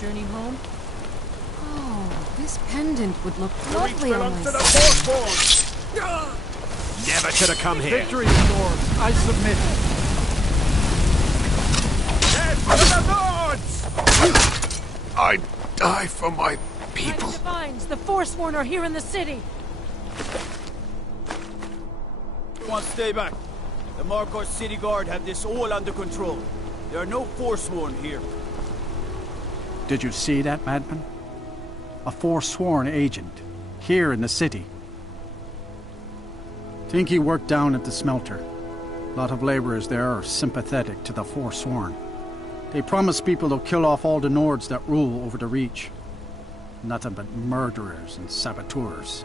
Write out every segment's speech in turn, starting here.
journey home? Oh, this pendant would look lovely on my Never should have come here. Victory is yours. I submit. I die for my people. Mighty Divines, the Forsworn are here in the city. Everyone stay back. The Markar City Guard have this all under control. There are no Forsworn here. Did you see that, madman? A Forsworn agent, here in the city. Think he worked down at the smelter. A lot of laborers there are sympathetic to the Forsworn. They promise people they'll kill off all the Nords that rule over the Reach. Nothing but murderers and saboteurs.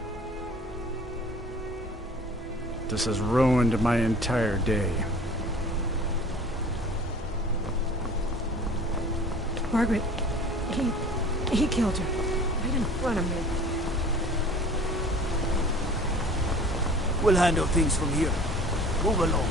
This has ruined my entire day. Margaret, he killed her. Right in front of me. We'll handle things from here. Move along.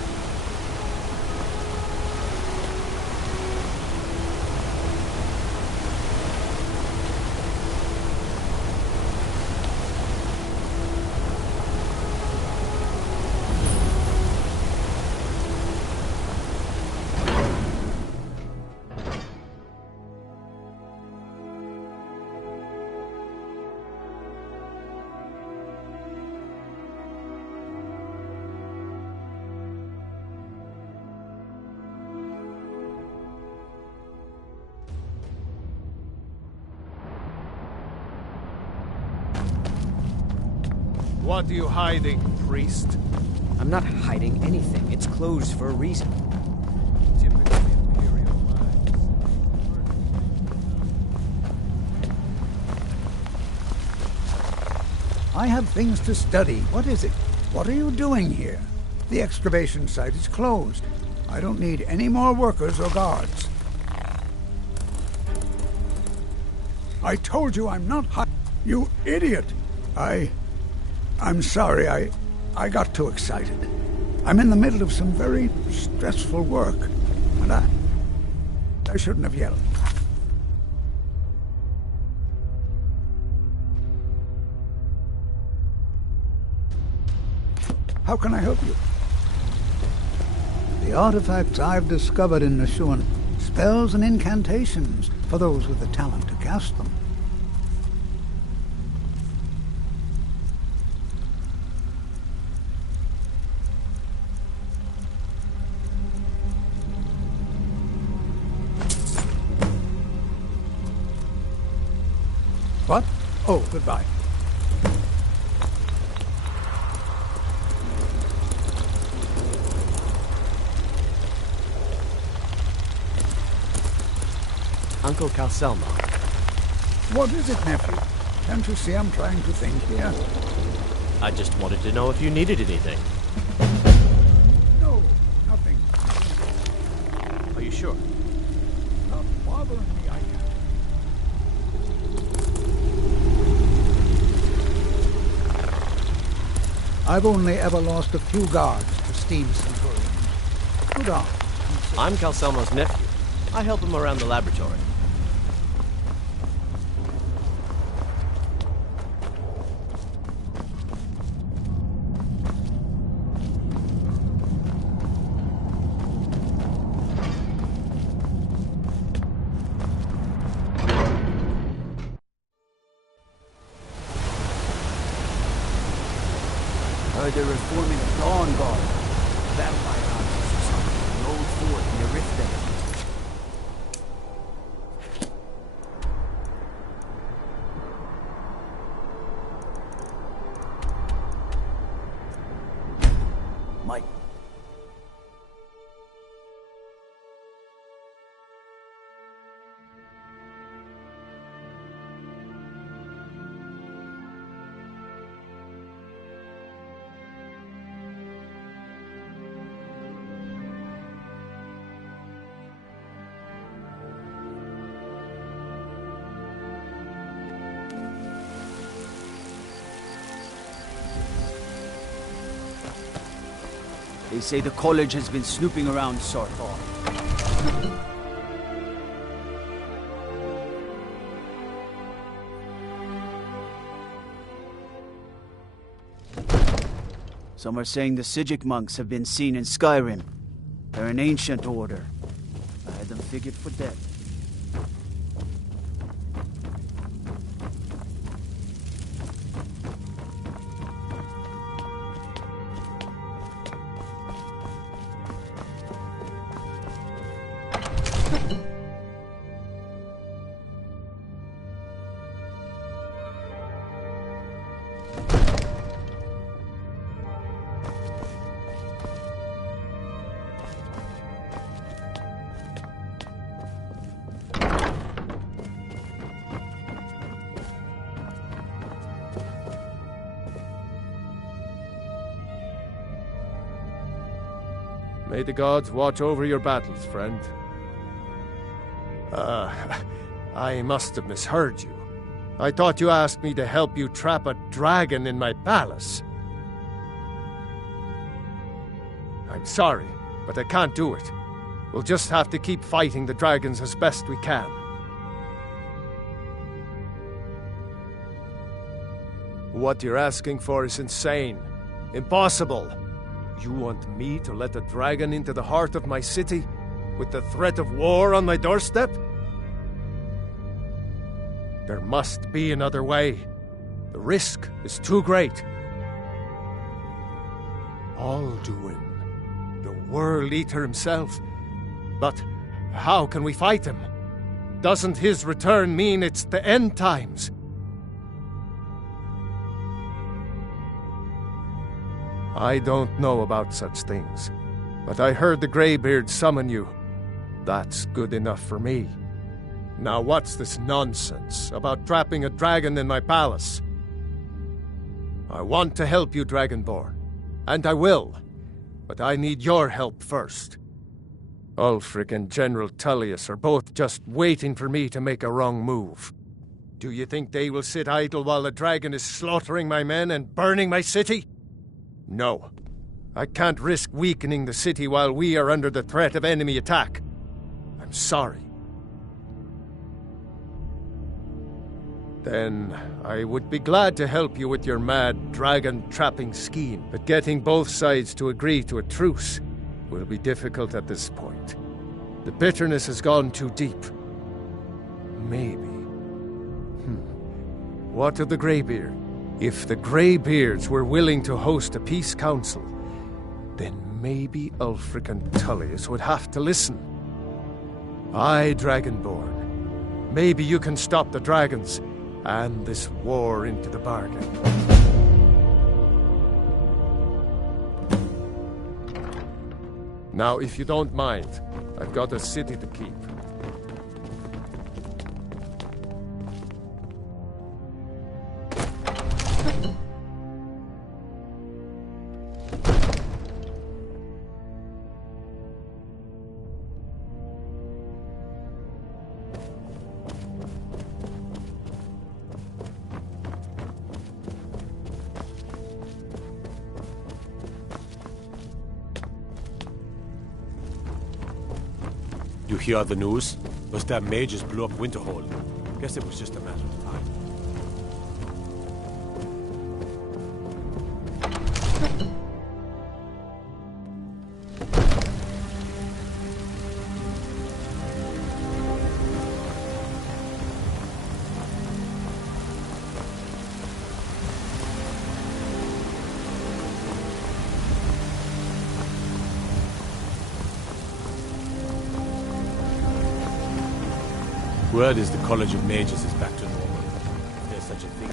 What are you hiding, priest? I'm not hiding anything. It's closed for a reason. Typical Imperial lies. I have things to study. What is it? What are you doing here? The excavation site is closed. I don't need any more workers or guards. I told you I'm not You idiot! I'm sorry, I got too excited. I'm in the middle of some very stressful work, and I shouldn't have yelled. How can I help you? The artifacts I've discovered in Nishuan, spells and incantations for those with the talent to cast them. What? Oh, goodbye. Uncle Calselmo. What is it, nephew? Can't you see I'm trying to think here? I just wanted to know if you needed anything. No, nothing. Are you sure? Not bothering me, I can't. I've only ever lost a few guards to steam centurions. Good on. I'm Calselmo's nephew. I help him around the laboratory. They're reforming the Dawn Guard. Vampire hunters or something. An old fort near Rift Bay. Mike. They say the college has been snooping around Sarthal. Some are saying the Sijic monks have been seen in Skyrim. They're an ancient order. I had them figured for death. May the gods watch over your battles, friend. I must have misheard you. I thought you asked me to help you trap a dragon in my palace. I'm sorry, but I can't do it. We'll just have to keep fighting the dragons as best we can. What you're asking for is insane. Impossible. You want me to let a dragon into the heart of my city, with the threat of war on my doorstep? There must be another way. The risk is too great. Alduin, the World Eater himself. But how can we fight him? Doesn't his return mean it's the end times? I don't know about such things, but I heard the Greybeard summon you. That's good enough for me. Now what's this nonsense about trapping a dragon in my palace? I want to help you, Dragonborn, and I will, but I need your help first. Ulfric and General Tullius are both just waiting for me to make a wrong move. Do you think they will sit idle while the dragon is slaughtering my men and burning my city? No. I can't risk weakening the city while we are under the threat of enemy attack. I'm sorry. Then I would be glad to help you with your mad dragon-trapping scheme, but getting both sides to agree to a truce will be difficult at this point. The bitterness has gone too deep. Maybe. What of the Greybeard? If the Greybeards were willing to host a peace council, then maybe Ulfric and Tullius would have to listen. Aye, Dragonborn. Maybe you can stop the dragons, and this war into the bargain. Now, if you don't mind, I've got a city to keep. You hear the news? Those damn mages blew up Winterhold. Guess it was just a matter of time. Word is the College of Mages is back to normal. If there's such a thing.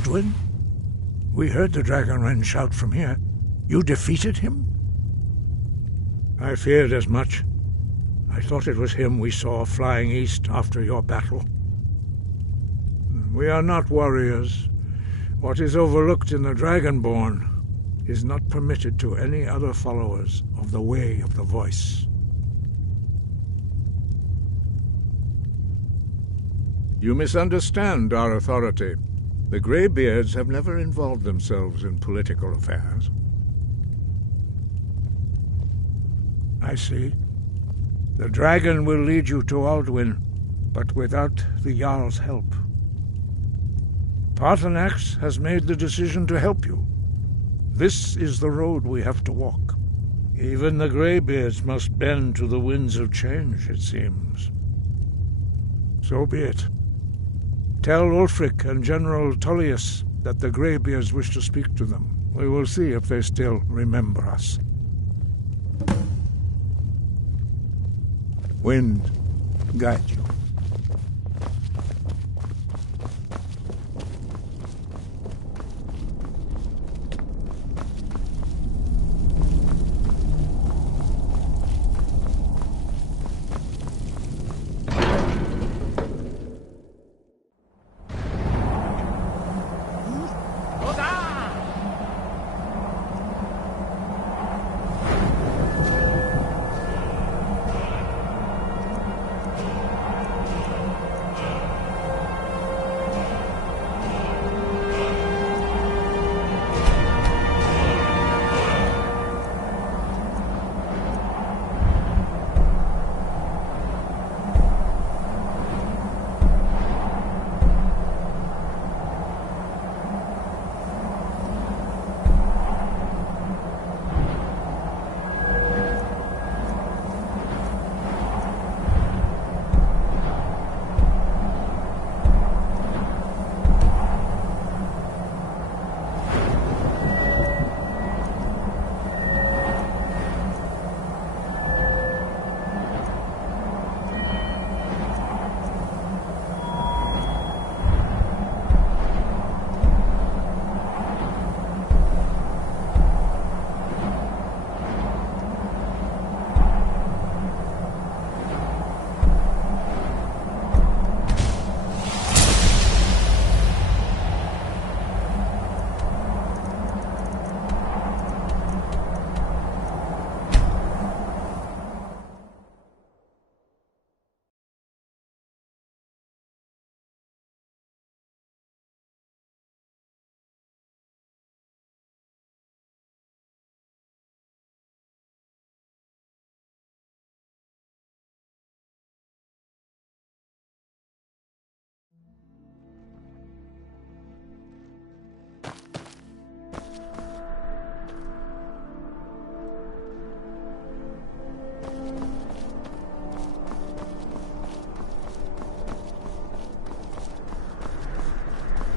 Aldwin? We heard the Dragonren shout from here. You defeated him? I feared as much. I thought it was him we saw flying east after your battle. We are not warriors. What is overlooked in the Dragonborn is not permitted to any other followers of the Way of the Voice. You misunderstand our authority. The Greybeards have never involved themselves in political affairs. I see. The dragon will lead you to Aldwin, but without the Jarl's help. Paarthurnax has made the decision to help you. This is the road we have to walk. Even the Greybeards must bend to the winds of change, it seems. So be it. Tell Ulfric and General Tullius that the Greybeards wish to speak to them. We will see if they still remember us. Wind, guide you.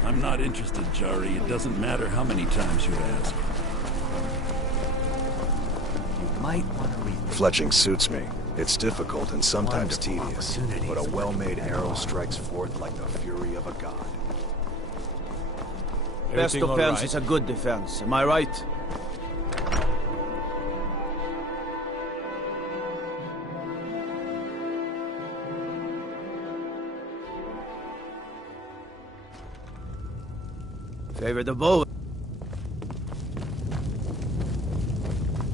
I'm not interested, Jari. It doesn't matter how many times you ask. You might want to rethink. Fletching suits me. It's difficult and sometimes tedious, but a well-made arrow strikes forth like the fury of a god. Best Everything all defense right? is a good defense, am I right? Favor the bow.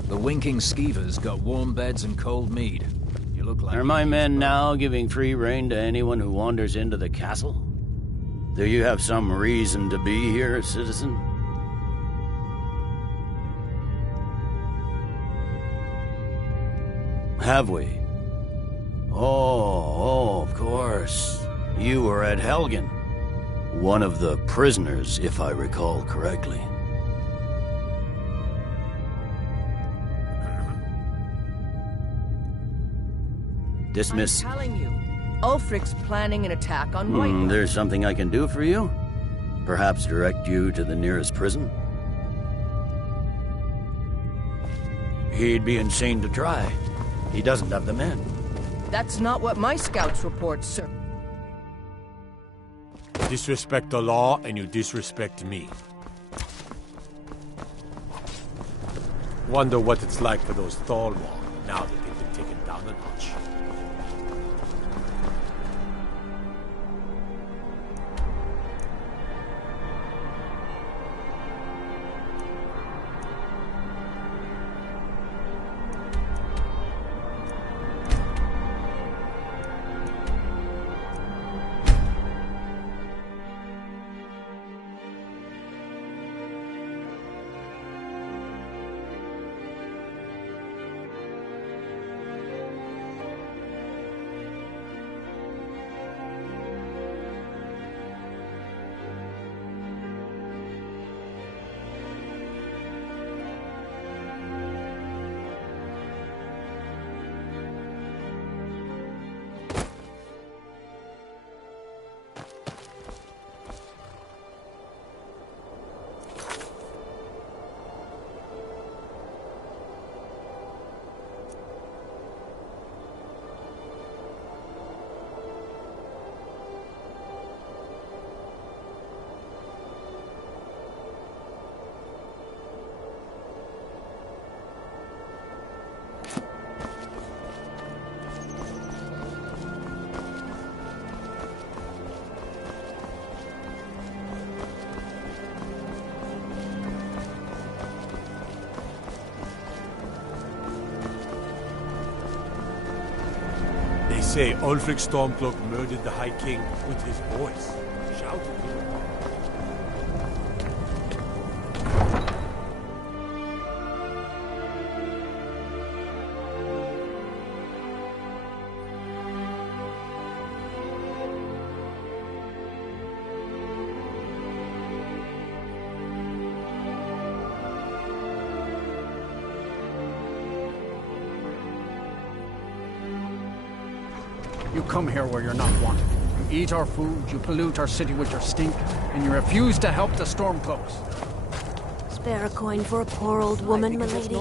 The winking skeevers got warm beds and cold mead. You look like... Are my men now giving free rein to anyone who wanders into the castle? Do you have some reason to be here, citizen? Have we? Oh, of course. You were at Helgen. One of the prisoners, if I recall correctly. Dismiss. I'm telling you, Ulfric's planning an attack on White. There's something I can do for you? Perhaps direct you to the nearest prison? He'd be insane to try. He doesn't have the men. That's not what my scouts report, sir. disrespect the law, and you disrespect me. Wonder what it's like for those Thalmor now that they've been taken down a notch. They say Ulfric Stormcloak murdered the High King with his voice. Shouted to him. You come here where you're not wanted. You eat our food, you pollute our city with your stink, and you refuse to help the Stormcloaks. Spare a coin for a poor old woman, milady.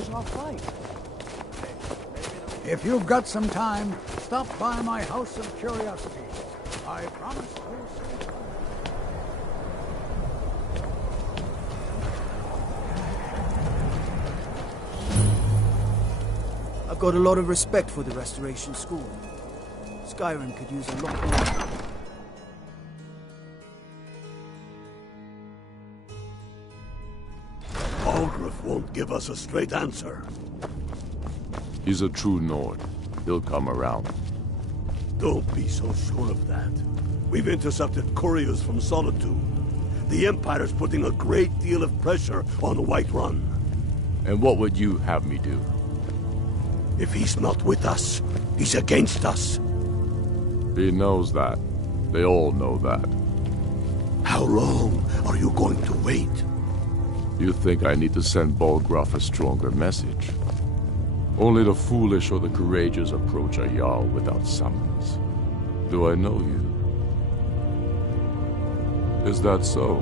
If you've got some time, stop by my House of Curiosity. I promise you'll see. I've got a lot of respect for the Restoration School. Skyrim could use a lot more. Algrif won't give us a straight answer. He's a true Nord. He'll come around. Don't be so sure of that. We've intercepted couriers from Solitude. The Empire's putting a great deal of pressure on Whiterun. And what would you have me do? If he's not with us, he's against us. He knows that. They all know that. How long are you going to wait? You think I need to send Bolgraf a stronger message? Only the foolish or the courageous approach a Jarl without summons. Do I know you? Is that so?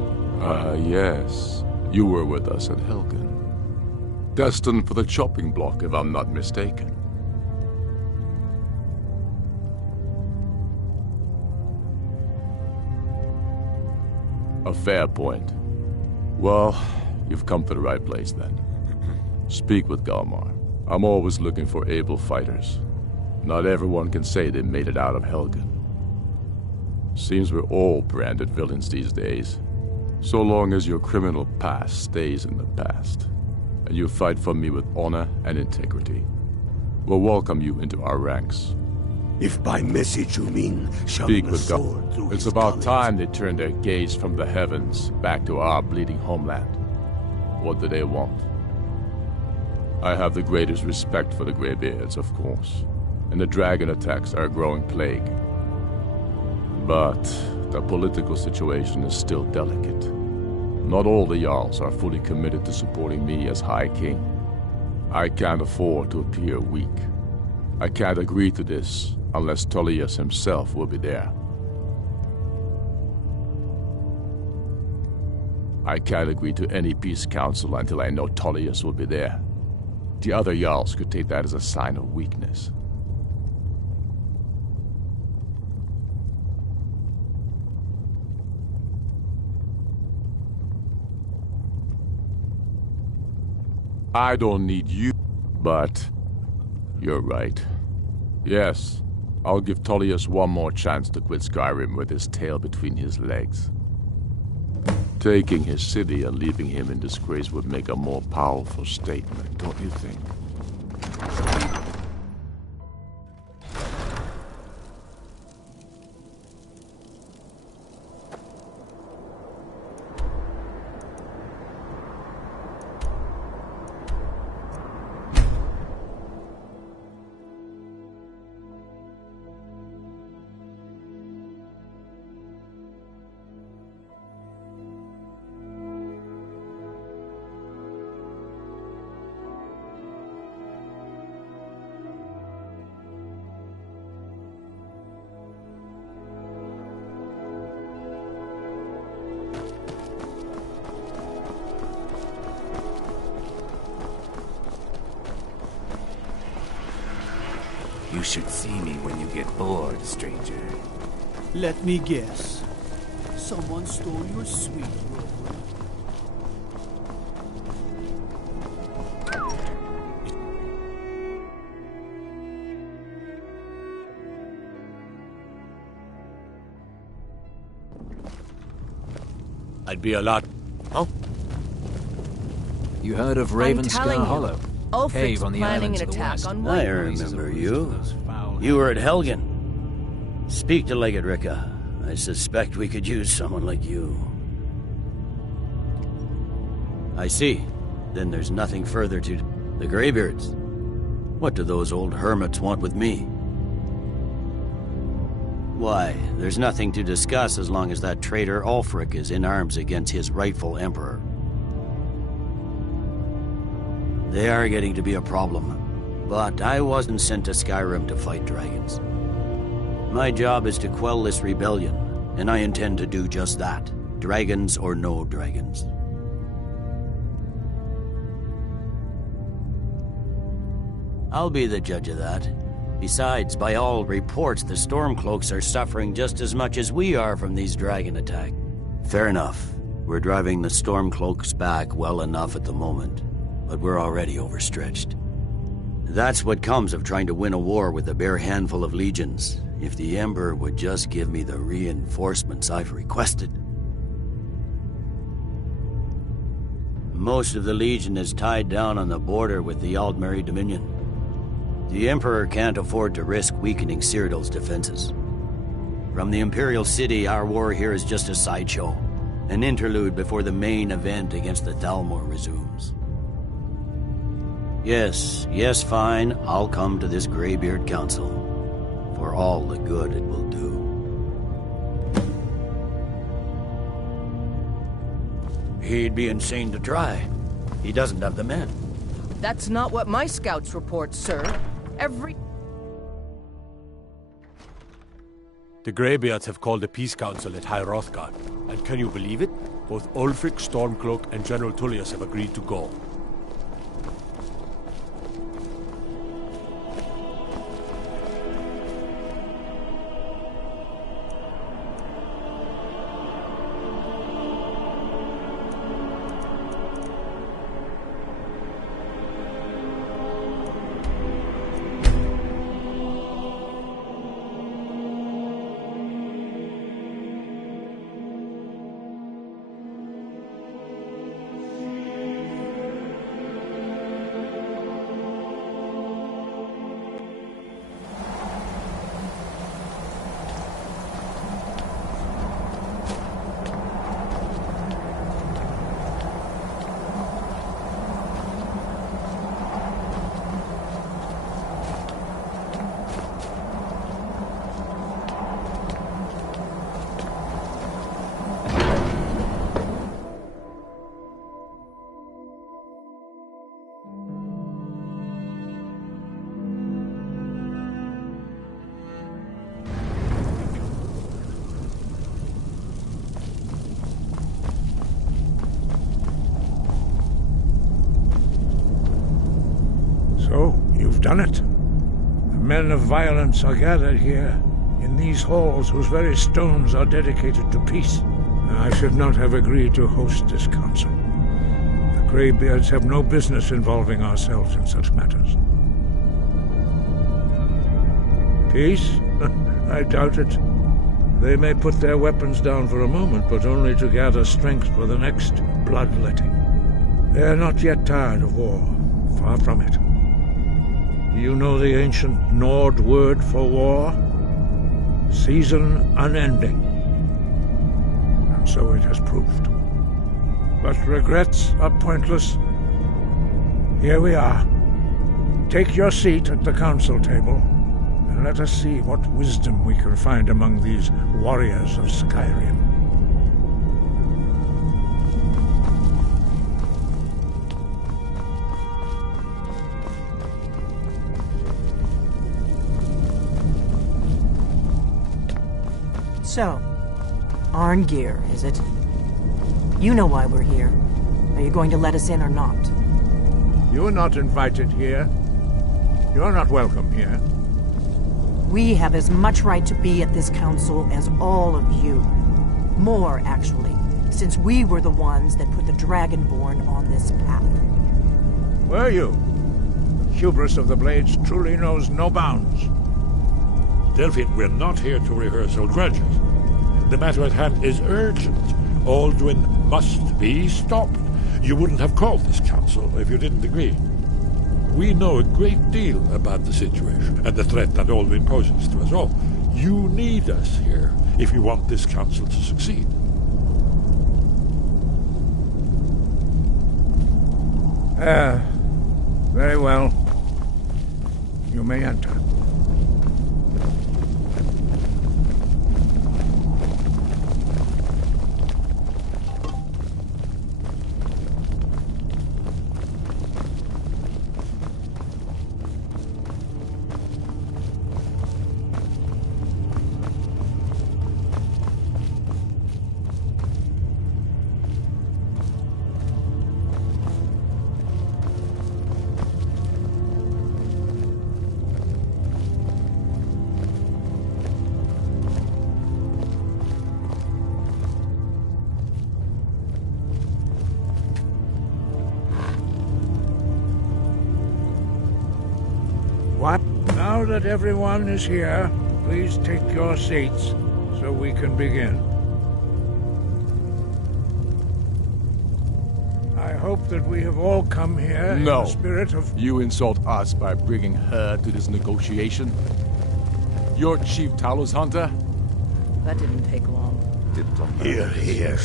Yes. You were with us at Helgen. Destined for the chopping block, if I'm not mistaken. A fair point. Well, you've come to the right place then. Speak with Galmar. I'm always looking for able fighters. Not everyone can say they made it out of Helgen. Seems we're all branded villains these days. So long as your criminal past stays in the past, and you fight for me with honor and integrity, we'll welcome you into our ranks. If by message you mean Speak shoving a with sword God. through It's his about college. time they turned their gaze from the heavens back to our bleeding homeland. What do they want? I have the greatest respect for the Greybeards, of course, and the dragon attacks are a growing plague. But the political situation is still delicate. Not all the Jarls are fully committed to supporting me as High King. I can't afford to appear weak. I can't agree to this unless Tullius himself will be there. I can't agree to any peace council until I know Tullius will be there. The other Jarls could take that as a sign of weakness. I don't need you. But you're right. Yes, I'll give Tullius one more chance to quit Skyrim with his tail between his legs. Taking his city and leaving him in disgrace would make a more powerful statement, don't you think? You should see me when you get bored, stranger. Let me guess. Someone stole your sweet roll. I'd be a lot... Huh? You heard of Ravenscar Hollow? Cave on the islands of the west. I remember you. You were at Helgen. Speak to Legate Ricka. I suspect we could use someone like you. I see. Then there's nothing further to... The Greybeards. What do those old hermits want with me? Why, there's nothing to discuss as long as that traitor Ulfric is in arms against his rightful emperor. They are getting to be a problem, but I wasn't sent to Skyrim to fight dragons. My job is to quell this rebellion, and I intend to do just that, dragons or no dragons. I'll be the judge of that. Besides, by all reports, the Stormcloaks are suffering just as much as we are from these dragon attacks. Fair enough. We're driving the Stormcloaks back well enough at the moment. But we're already overstretched. That's what comes of trying to win a war with a bare handful of legions. If the Emperor would just give me the reinforcements I've requested. Most of the Legion is tied down on the border with the Aldmeri Dominion. The Emperor can't afford to risk weakening Cyrodiil's defenses. From the Imperial City, our war here is just a sideshow. An interlude before the main event against the Thalmor resumes. Yes, fine. I'll come to this Greybeard Council. For all the good it will do. He'd be insane to try. He doesn't have the men. That's not what my scouts report, sir. The Greybeards have called a peace council at High Hrothgar. And can you believe it? Both Ulfric, Stormcloak, and General Tullius have agreed to go. Done it. The men of violence are gathered here, in these halls whose very stones are dedicated to peace. I should not have agreed to host this council. Greybeards have no business involving ourselves in such matters. Peace? I doubt it. They may put their weapons down for a moment, but only to gather strength for the next bloodletting. They are not yet tired of war. Far from it. You know the ancient Nord word for war? Season unending. And so it has proved. But regrets are pointless. Here we are. Take your seat at the council table, and let us see what wisdom we can find among these warriors of Skyrim. So, Arngeir, is it? You know why we're here. Are you going to let us in or not? You are not invited here. You're not welcome here. We have as much right to be at this council as all of you. More, actually, since we were the ones that put the Dragonborn on this path. Were you? Hubris of the Blades truly knows no bounds. Delphine, we're not here to rehearse old grudges. The matter at hand is urgent. Alduin must be stopped. You wouldn't have called this council if you didn't agree. We know a great deal about the situation and the threat that Alduin poses to us all. You need us here if you want this council to succeed. Very well. You may enter. Now that everyone is here, please take your seats so we can begin. I hope that we have all come here in the spirit of... You insult us by bringing her to this negotiation? You're Chief Talos Hunter? That didn't take long. Here, here.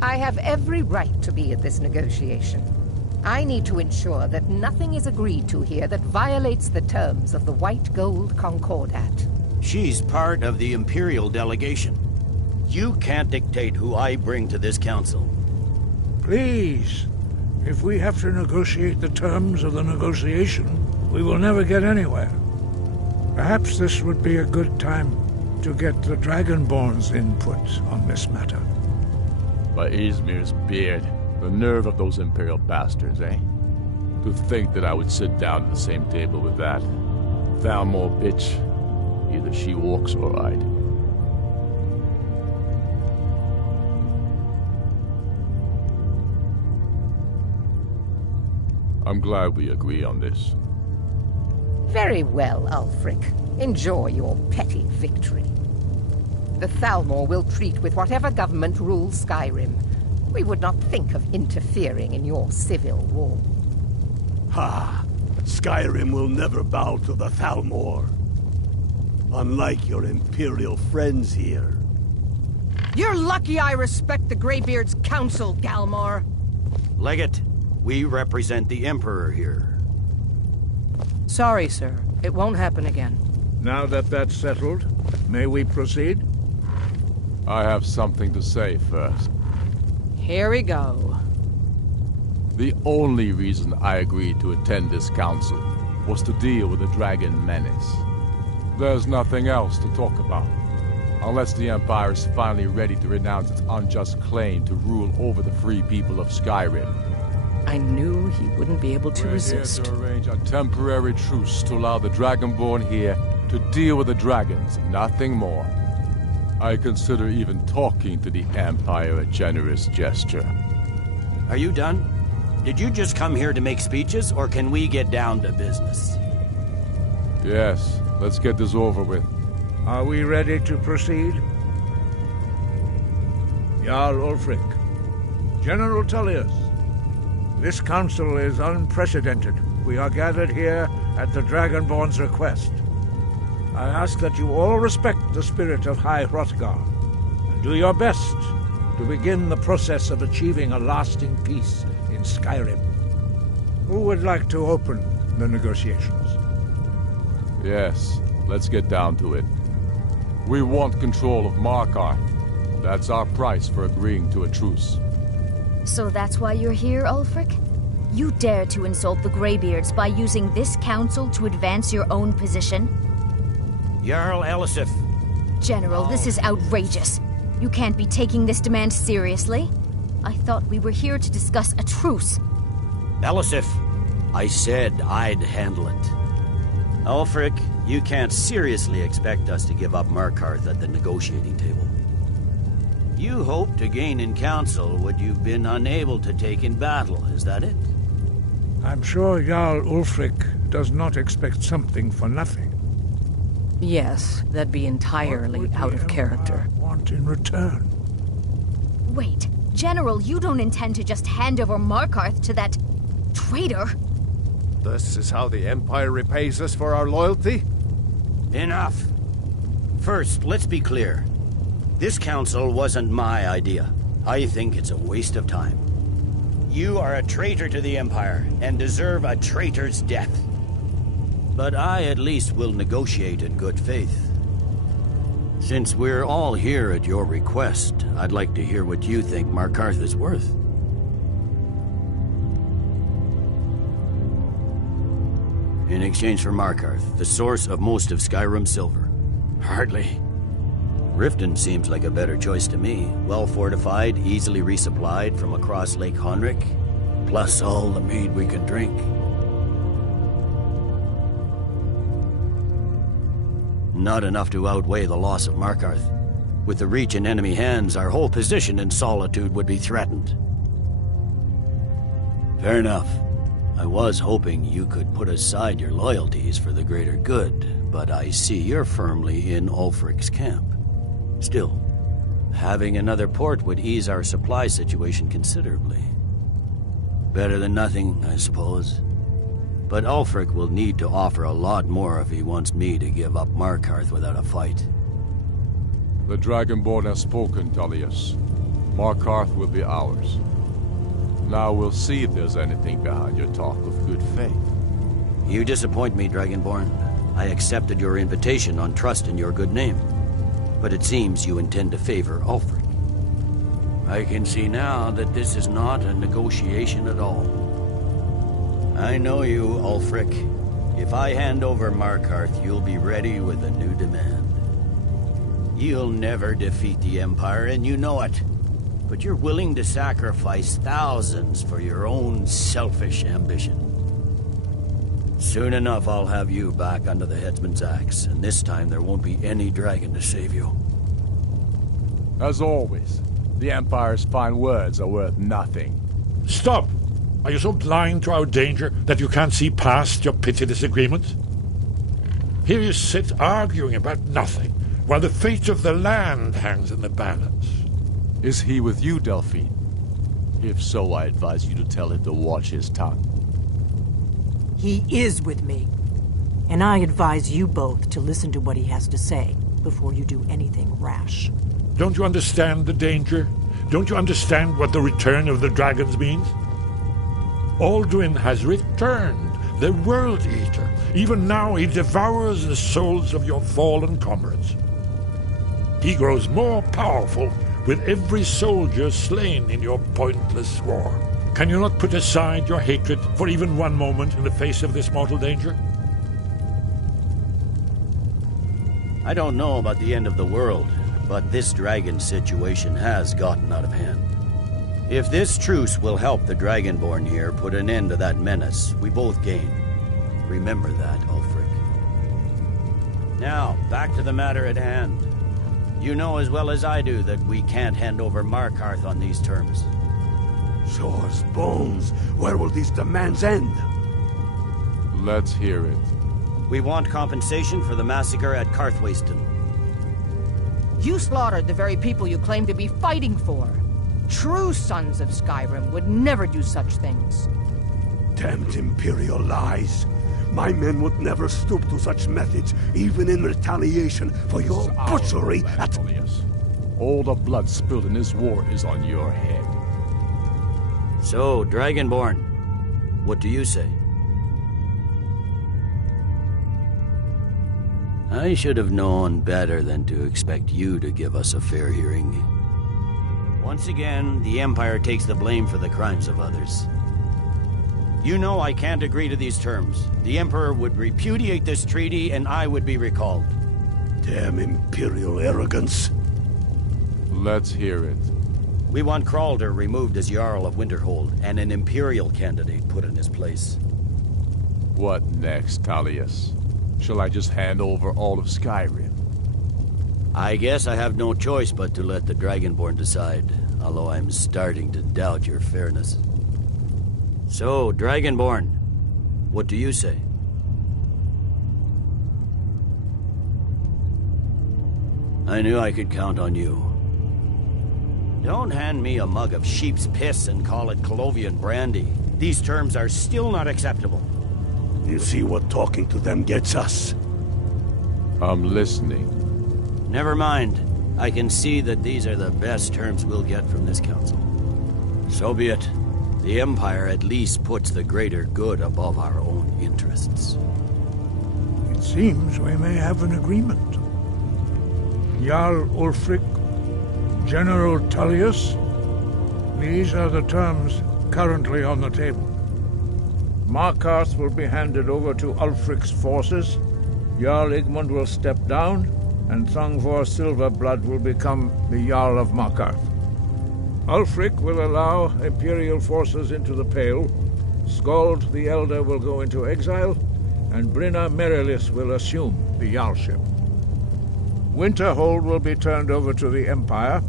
I have every right to be at this negotiation. I need to ensure that nothing is agreed to here that violates the terms of the White Gold Concordat. She's part of the Imperial delegation. You can't dictate who I bring to this council. Please, if we have to negotiate the terms of the negotiation, we will never get anywhere. Perhaps this would be a good time to get the Dragonborn's input on this matter. By Izmir's beard. The nerve of those Imperial bastards, eh? To think that I would sit down at the same table with that Thalmor bitch. Either she walks or I'd. I'm glad we agree on this. Very well, Ulfric. Enjoy your petty victory. The Thalmor will treat with whatever government rules Skyrim. We would not think of interfering in your civil war. Ha! Skyrim will never bow to the Thalmor. Unlike your Imperial friends here. You're lucky I respect the Greybeard's counsel, Galmar. Legate, we represent the Emperor here. Sorry, sir. It won't happen again. Now that that's settled, may we proceed? I have something to say first. Here we go. The only reason I agreed to attend this council was to deal with the dragon menace. There's nothing else to talk about. Unless the Empire is finally ready to renounce its unjust claim to rule over the free people of Skyrim. I knew he wouldn't be able to resist. We're here to arrange a temporary truce to allow the Dragonborn here to deal with the dragons, nothing more. I consider even talking to the Empire a generous gesture. Are you done? Did you just come here to make speeches, or can we get down to business? Yes, let's get this over with. Are we ready to proceed? Jarl Ulfric, General Tullius, this council is unprecedented. We are gathered here at the Dragonborn's request. I ask that you all respect the spirit of High Hrothgar, and do your best to begin the process of achieving a lasting peace in Skyrim. Who would like to open the negotiations? Yes, let's get down to it. We want control of Markarth. That's our price for agreeing to a truce. So that's why you're here, Ulfric? You dare to insult the Greybeards by using this council to advance your own position? Jarl Elisif. General, this is outrageous. You can't be taking this demand seriously. I thought we were here to discuss a truce. Elisif, I said I'd handle it. Ulfric, you can't seriously expect us to give up Markarth at the negotiating table. You hoped to gain in council what you've been unable to take in battle, is that it? I'm sure Jarl Ulfric does not expect something for nothing. Yes, that'd be entirely out of character. Want in return? Wait, General, you don't intend to just hand over Markarth to that traitor? This is how the Empire repays us for our loyalty? Enough. First, let's be clear. This council wasn't my idea. I think it's a waste of time. You are a traitor to the Empire, and deserve a traitor's death. But I at least will negotiate in good faith. Since we're all here at your request, I'd like to hear what you think Markarth is worth. In exchange for Markarth, the source of most of Skyrim's silver. Hardly. Riften seems like a better choice to me. Well-fortified, easily resupplied from across Lake Honric, plus all the mead we can drink. Not enough to outweigh the loss of Markarth. With the Reach in enemy hands, our whole position in Solitude would be threatened. Fair enough. I was hoping you could put aside your loyalties for the greater good, but I see you're firmly in Ulfric's camp. Still, having another port would ease our supply situation considerably. Better than nothing, I suppose. But Ulfric will need to offer a lot more if he wants me to give up Markarth without a fight. The Dragonborn has spoken, Tullius. Markarth will be ours. Now we'll see if there's anything behind your talk of good faith. You disappoint me, Dragonborn. I accepted your invitation on trust in your good name. But it seems you intend to favor Ulfric. I can see now that this is not a negotiation at all. I know you, Ulfric. If I hand over Markarth, you'll be ready with a new demand. You'll never defeat the Empire, and you know it. But you're willing to sacrifice thousands for your own selfish ambition. Soon enough, I'll have you back under the headsman's axe, and this time there won't be any dragon to save you. As always, the Empire's fine words are worth nothing. Stop! Are you so blind to our danger that you can't see past your petty disagreements? Here you sit arguing about nothing, while the fate of the land hangs in the balance. Is he with you, Delphine? If so, I advise you to tell him to watch his tongue. He is with me. And I advise you both to listen to what he has to say before you do anything rash. Don't you understand the danger? Don't you understand what the return of the dragons means? Alduin has returned, the World Eater. Even now he devours the souls of your fallen comrades. He grows more powerful with every soldier slain in your pointless war. Can you not put aside your hatred for even one moment in the face of this mortal danger? I don't know about the end of the world, but this dragon situation has gotten out of hand. If this truce will help the Dragonborn here put an end to that menace, we both gain. Remember that, Ulfric. Now, back to the matter at hand. You know as well as I do that we can't hand over Markarth on these terms. Swords, bones, where will these demands end? Let's hear it. We want compensation for the massacre at Carthwayston. You slaughtered the very people you claim to be fighting for. True sons of Skyrim would never do such things. Damned Imperial lies. My men would never stoop to such methods, even in retaliation for your butchery at... All the blood spilled in this war is on your head. So, Dragonborn, what do you say? I should have known better than to expect you to give us a fair hearing. Once again, the Empire takes the blame for the crimes of others. You know I can't agree to these terms. The Emperor would repudiate this treaty and I would be recalled. Damn Imperial arrogance. Let's hear it. We want Kralder removed as Jarl of Winterhold and an Imperial candidate put in his place. What next, Tullius? Shall I just hand over all of Skyrim? I guess I have no choice but to let the Dragonborn decide, although I'm starting to doubt your fairness. So, Dragonborn, what do you say? I knew I could count on you. Don't hand me a mug of sheep's piss and call it Colovian brandy. These terms are still not acceptable. You see what talking to them gets us? I'm listening. Never mind. I can see that these are the best terms we'll get from this council. So be it. The Empire at least puts the greater good above our own interests. It seems we may have an agreement. Jarl Ulfric, General Tullius, these are the terms currently on the table. Markarth will be handed over to Ulfric's forces, Jarl Igmund will step down, and Thongvor Silverblood will become the Jarl of Markarth. Ulfric will allow Imperial forces into the Pale, Skald the Elder will go into exile, and Brinna Merilis will assume the Jarlship. Winterhold will be turned over to the Empire,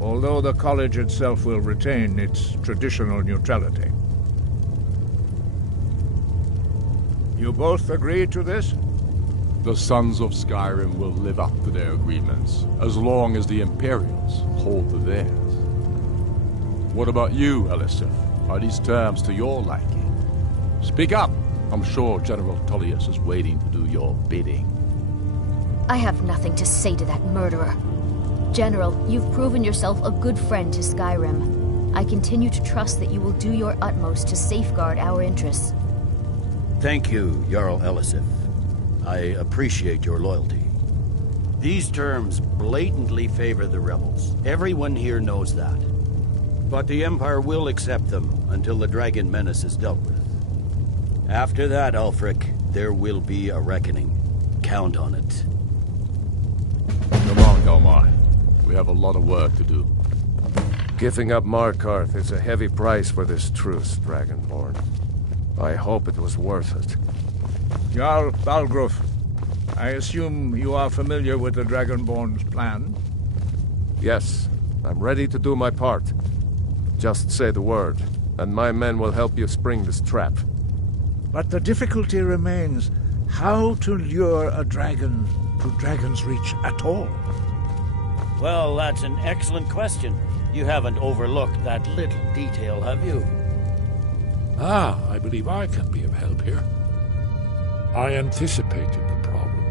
although the college itself will retain its traditional neutrality. You both agree to this? The Sons of Skyrim will live up to their agreements, as long as the Imperials hold to theirs. What about you, Elisif? Are these terms to your liking? Speak up! I'm sure General Tullius is waiting to do your bidding. I have nothing to say to that murderer. General, you've proven yourself a good friend to Skyrim. I continue to trust that you will do your utmost to safeguard our interests. Thank you, Jarl Elisif. I appreciate your loyalty. These terms blatantly favor the rebels. Everyone here knows that. But the Empire will accept them until the Dragon Menace is dealt with. After that, Ulfric, there will be a reckoning. Count on it. Come on, Galmar. We have a lot of work to do. Giving up Markarth is a heavy price for this truce, Dragonborn. I hope it was worth it. Jarl Balgruf, I assume you are familiar with the Dragonborn's plan? Yes, I'm ready to do my part. Just say the word, and my men will help you spring this trap. But the difficulty remains how to lure a dragon to Dragon's Reach at all. Well, that's an excellent question. You haven't overlooked that little detail, have you? Ah, I believe I can be of help here. I anticipated the problem.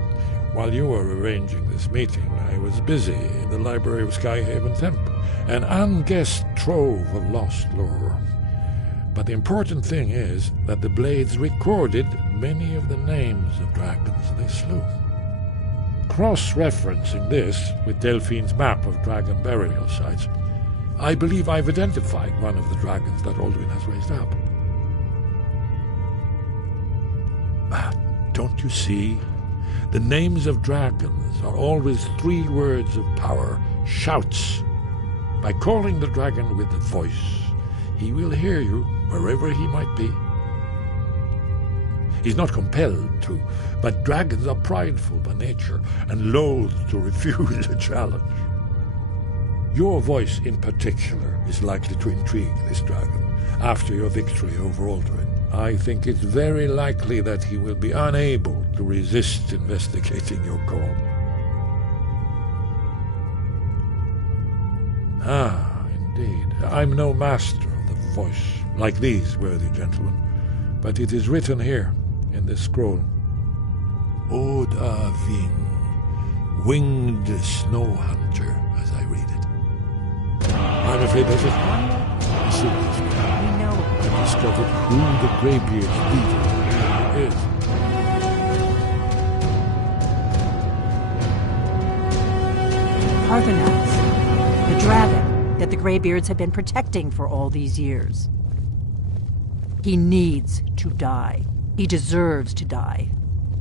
While you were arranging this meeting, I was busy in the library of Skyhaven Temple, an unguessed trove of lost lore. But the important thing is that the Blades recorded many of the names of dragons they slew. Cross-referencing this with Delphine's map of dragon burial sites, I believe I've identified one of the dragons that Alduin has raised up. Don't you see? The names of dragons are always 3 words of power, shouts. By calling the dragon with the voice, he will hear you wherever he might be. He's not compelled to, but dragons are prideful by nature and loath to refuse a challenge. Your voice in particular is likely to intrigue this dragon. After your victory over Aldrin, I think it's very likely that he will be unable to resist investigating your call. Ah, indeed. I'm no master of the voice, like these worthy gentlemen, but it is written here, in this scroll. Oda Ving, winged snow hunter, as I read it. I'm afraid that's it. Seriously, I've discovered who the Greybeard's leader really is. Parthenax, the dragon that the Greybeards have been protecting for all these years. He needs to die. He deserves to die.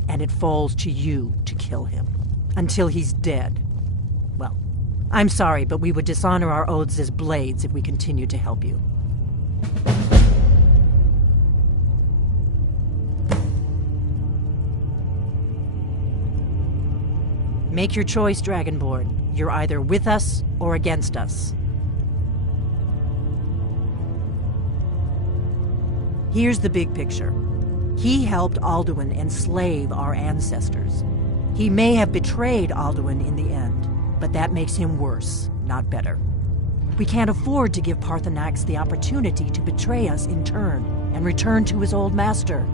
And it falls to you to kill him. Until he's dead. Well, I'm sorry, but we would dishonor our oaths as blades if we continued to help you. Make your choice, Dragonborn. You're either with us or against us. Here's the big picture. He helped Alduin enslave our ancestors. He may have betrayed Alduin in the end, but that makes him worse, not better. We can't afford to give Parthenax the opportunity to betray us in turn and return to his old master.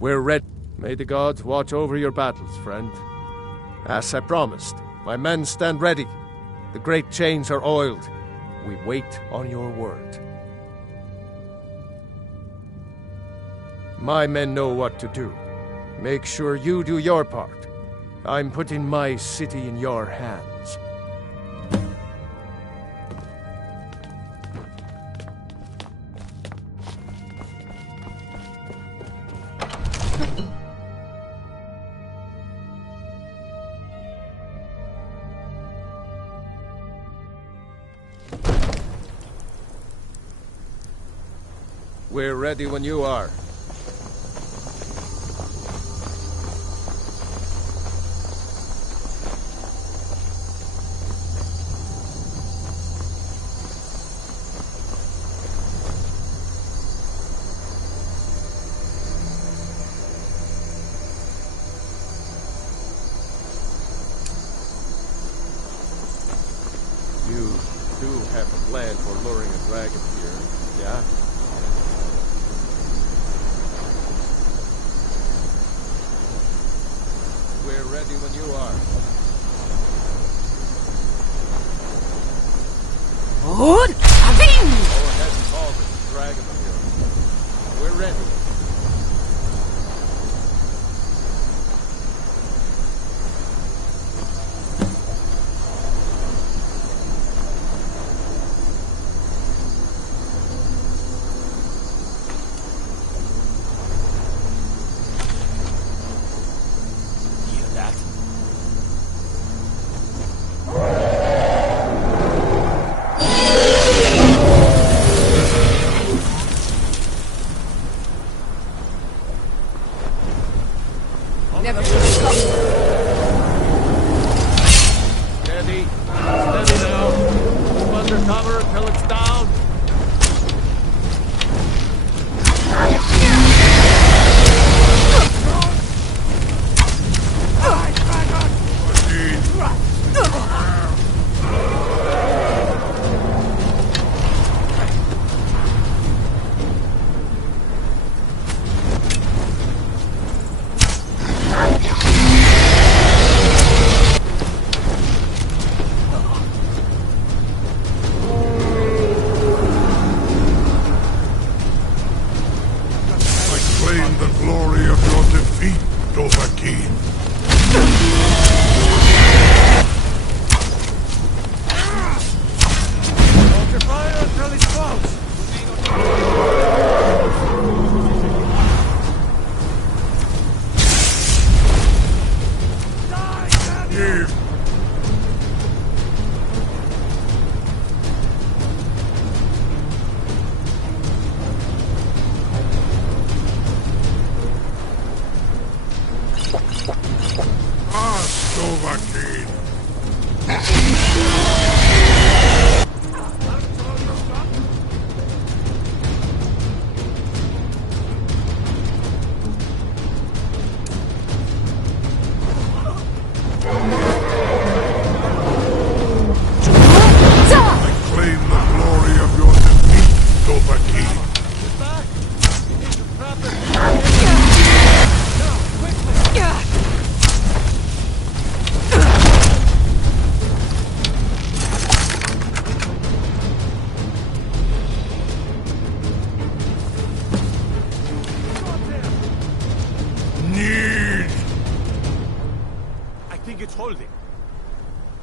We're ready. May the gods watch over your battles, friend. As I promised, my men stand ready. The great chains are oiled. We wait on your word. My men know what to do. Make sure you do your part. I'm putting my city in your hands. We're ready when you are. You do have a plan for luring a dragon here, yeah? We're ready when you are. Good! Aving! Go ahead. dragon of yours. We're ready.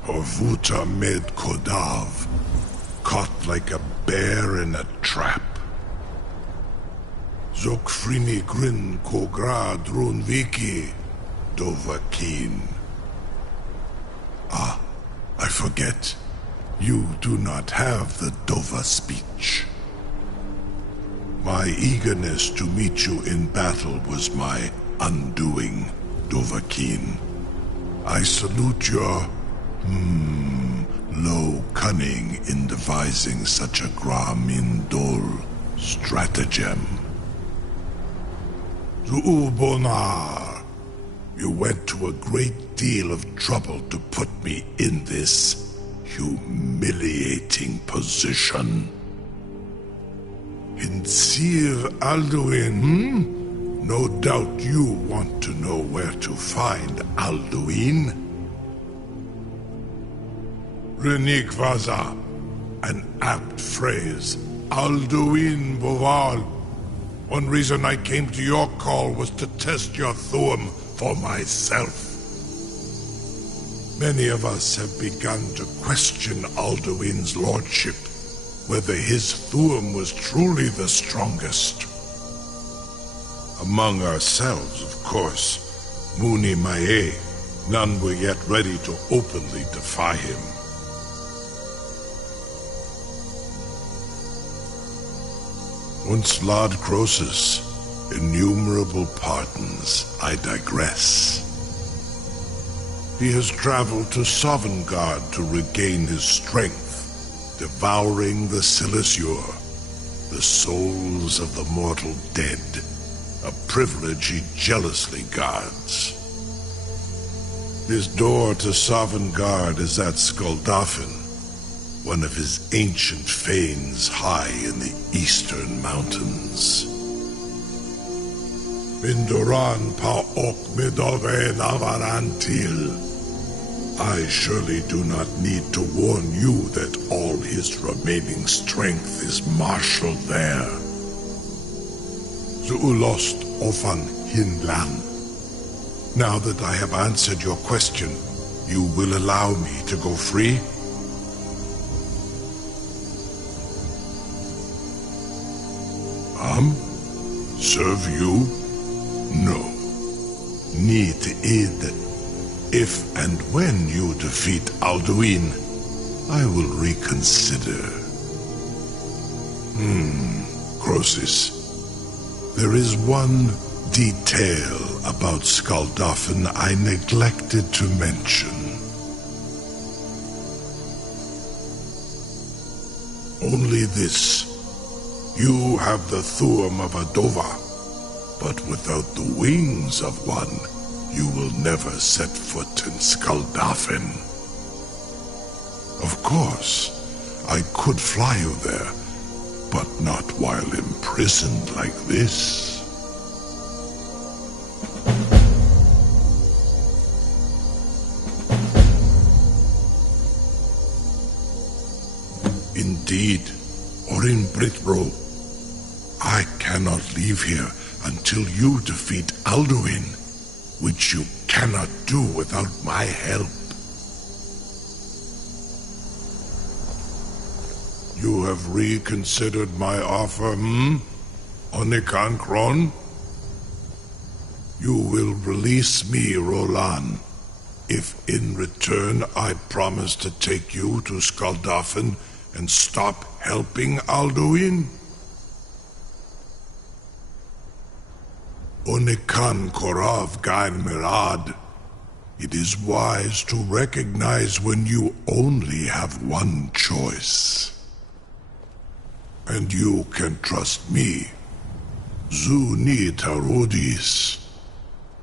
Horvuta med Kodav, caught like a bear in a trap. Zokfrini Grin Kogra Drunviki Dovakin. Ah, I forget. You do not have the Dova speech. My eagerness to meet you in battle was my undoing, Dovakin. I salute your, low cunning in devising such a Gramindol stratagem. Zuubonar, you went to a great deal of trouble to put me in this humiliating position. Hinsir Alduin, No doubt you want to know where to find Alduin. Renik Vaza, an apt phrase. Alduin Boval. One reason I came to your call was to test your Thuum for myself. Many of us have begun to question Alduin's lordship, whether his Thuum was truly the strongest. Among ourselves, of course, Muni Mae, none were yet ready to openly defy him. Once Lord Croesus, innumerable pardons, I digress. He has traveled to Sovngarde to regain his strength, devouring the Silesur, the souls of the mortal dead, a privilege he jealously guards. His door to Sovngarde is at Skuldafn, one of his ancient fanes high in the eastern mountains. Mindoran pa ok midove navarantil. I surely do not need to warn you that all his remaining strength is marshaled there. Zuulost ofan hinlan. Now that I have answered your question, you will allow me to go free? Serve you? No. Need id. If and when you defeat Alduin, I will reconsider. Croesus. There is one detail about Skaldafn I neglected to mention. Only this. You have the thumb of a Dova, but without the wings of one, you will never set foot in Skaldafn. Of course, I could fly you there, but not while imprisoned like this. Indeed, Orin Britbro, I cannot leave here until you defeat Alduin, which you cannot do without my help. You have reconsidered my offer, Onikan Kron? You will release me, Rolan, if in return I promise to take you to Skaldafn and stop helping Alduin? Onikan Korav Gain Mirad. It is wise to recognize when you only have one choice. And you can trust me. Zuni Tarudis.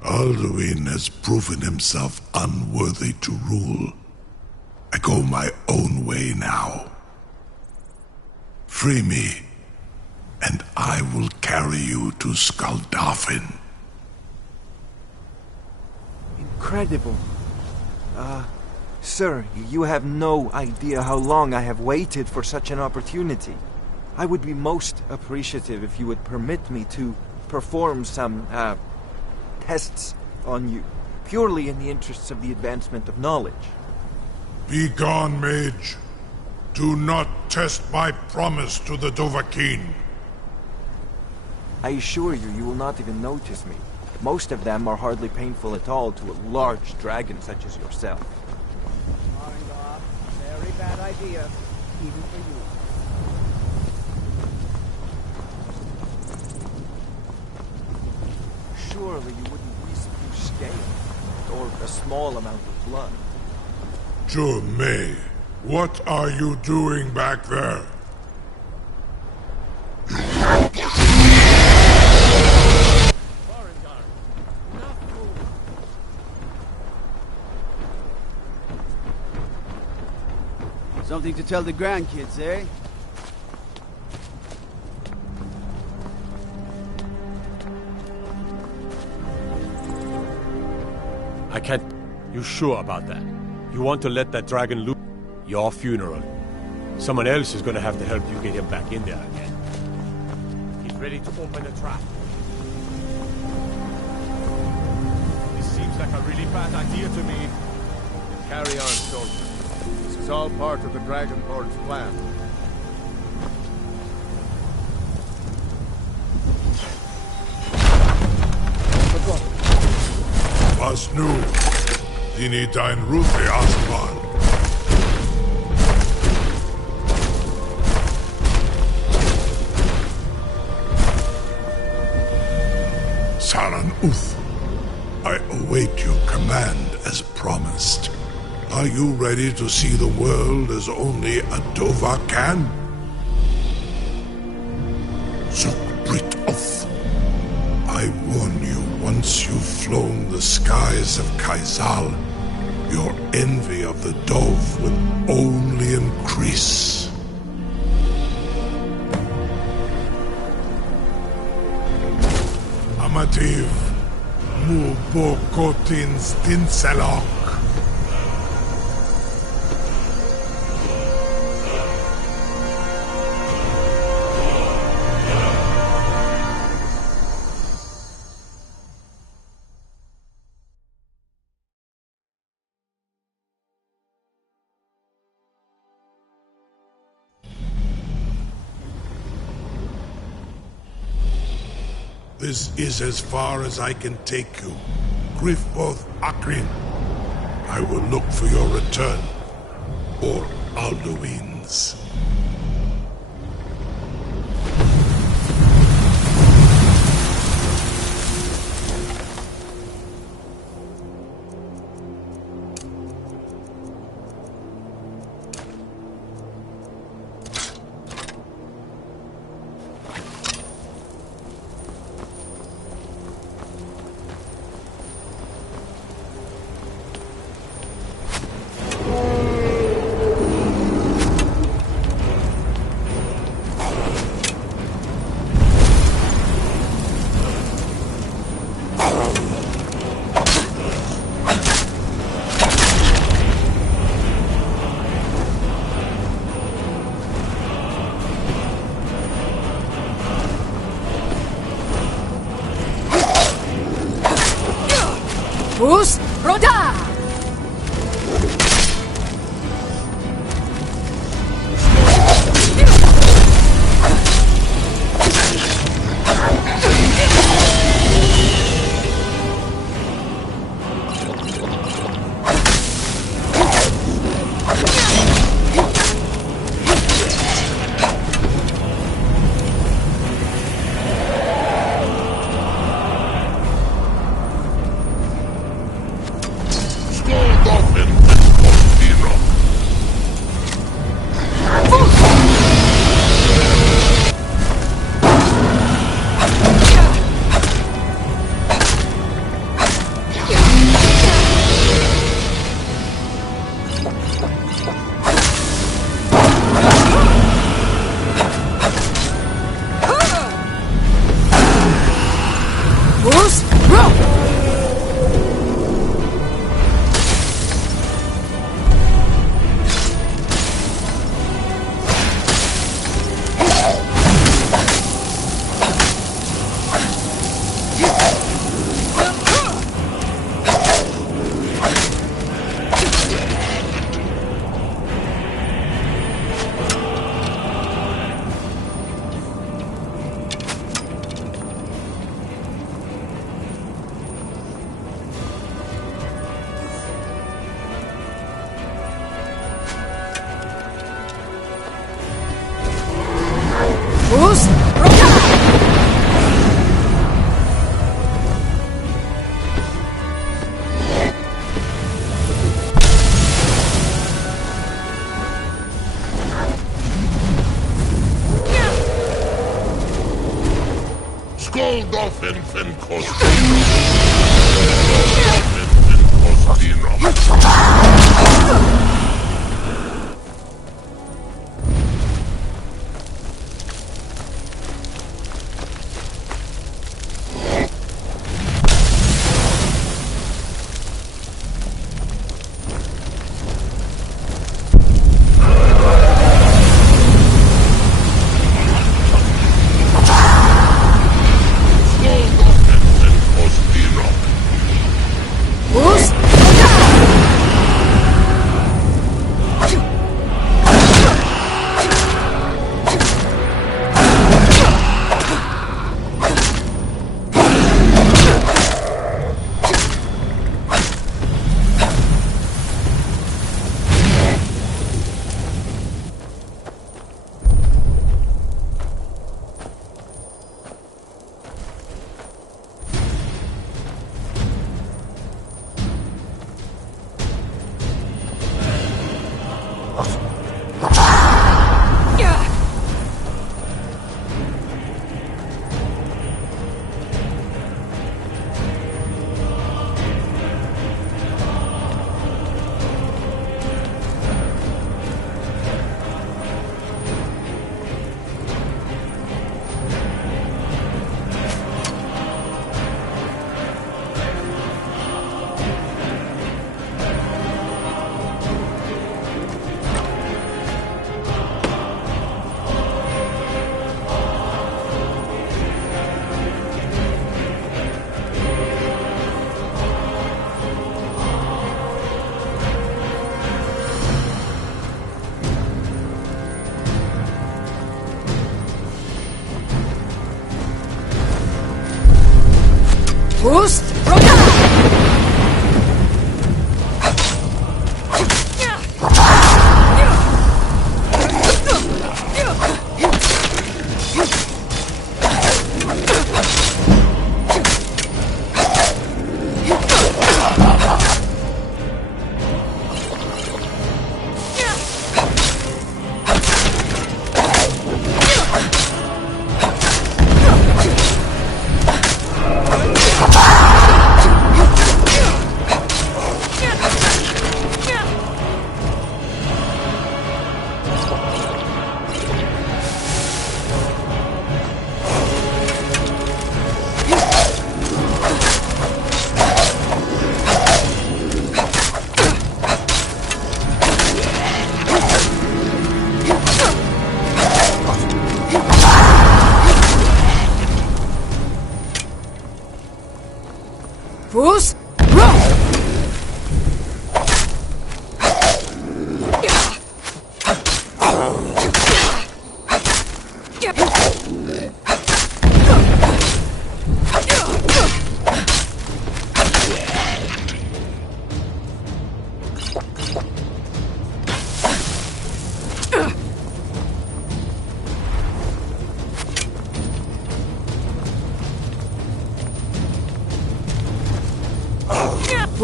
Alduin has proven himself unworthy to rule. I go my own way now. Free me, and I will carry you to Skaldafn. Incredible. Sir, you have no idea how long I have waited for such an opportunity. I would be most appreciative if you would permit me to perform some, tests on you, purely in the interests of the advancement of knowledge. Be gone, mage. Do not test my promise to the Dovahkiin. I assure you, you will not even notice me. Most of them are hardly painful at all to a large dragon such as yourself. Very bad idea, even for you. Surely you wouldn't risk your scale, or a small amount of blood. May, what are you doing back there? Something to tell the grandkids, eh? I can't... You sure about that? You want to let that dragon loose? Your funeral. Someone else is gonna have to help you get him back in there again. Get ready to open the trap. This seems like a really bad idea to me. Carry on, soldier. This is all part of the Dragonborn's plan. Was nu? Dini dein Rufe Aspan. Saran Uth, I await your command as promised. Are you ready to see the world as only a Dova can? Zukbrit Uth, I warn you, once you've flown the skies of Kaizal, your envy of the Dove will only increase. Amativ, Mubokotin Stinselok. This is as far as I can take you. Grifoth Akrin. I will look for your return. Or Alduin's. Bus roda! Bruce?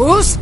Bruce?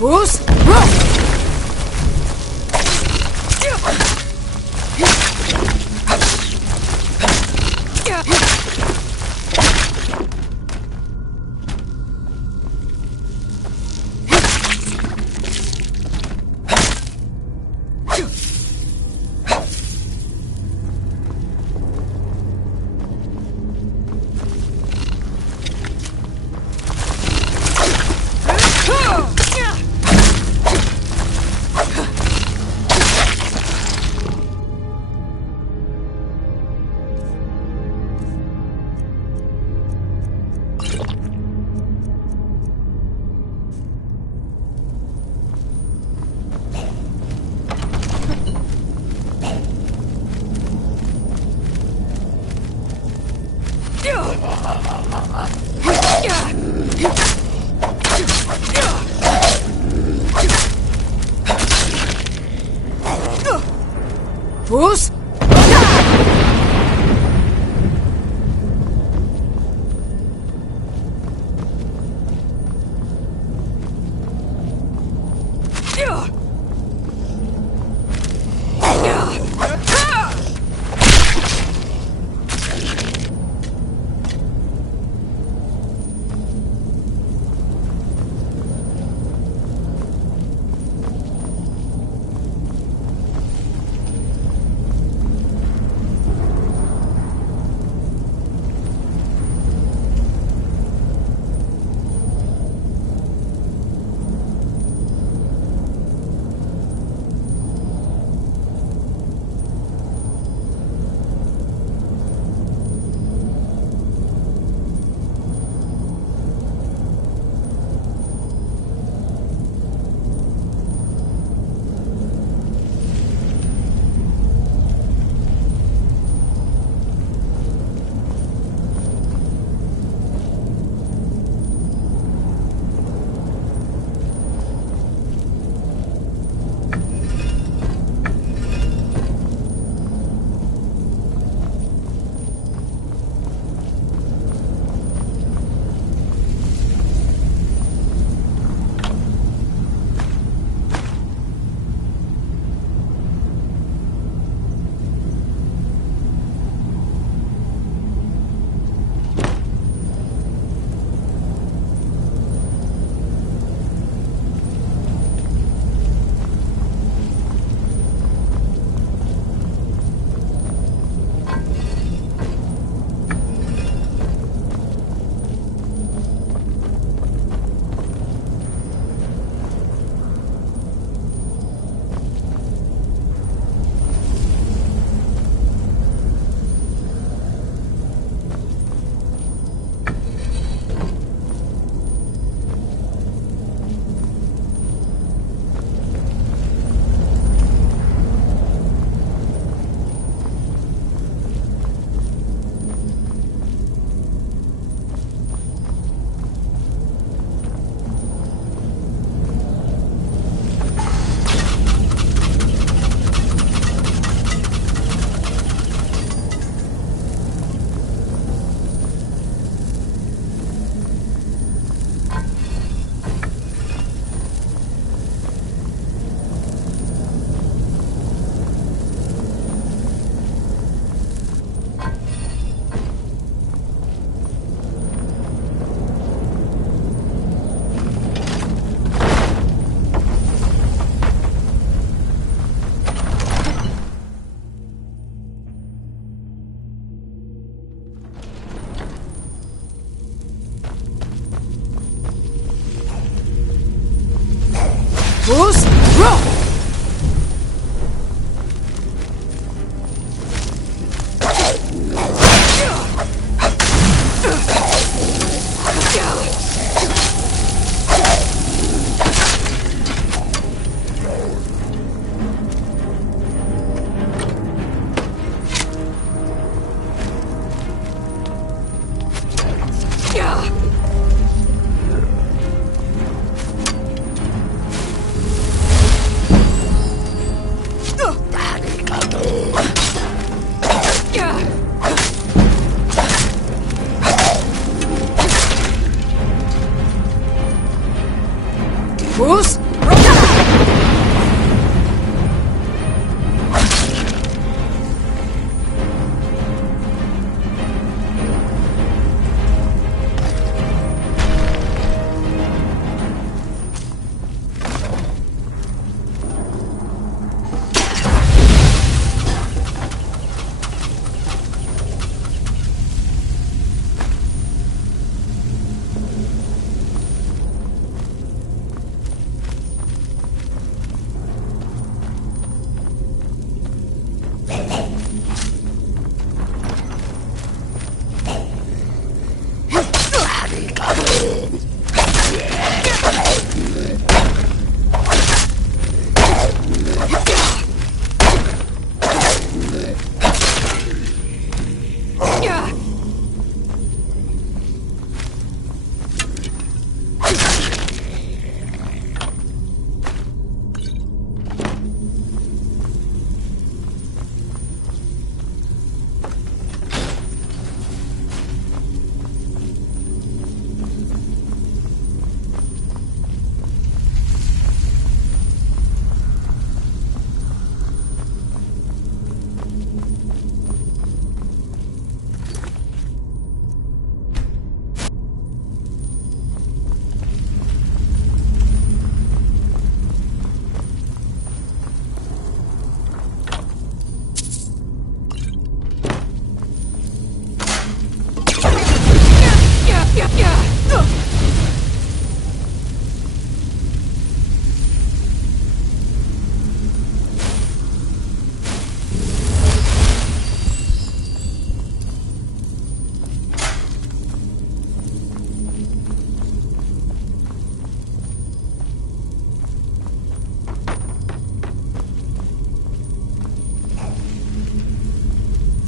Bruce? Bruce?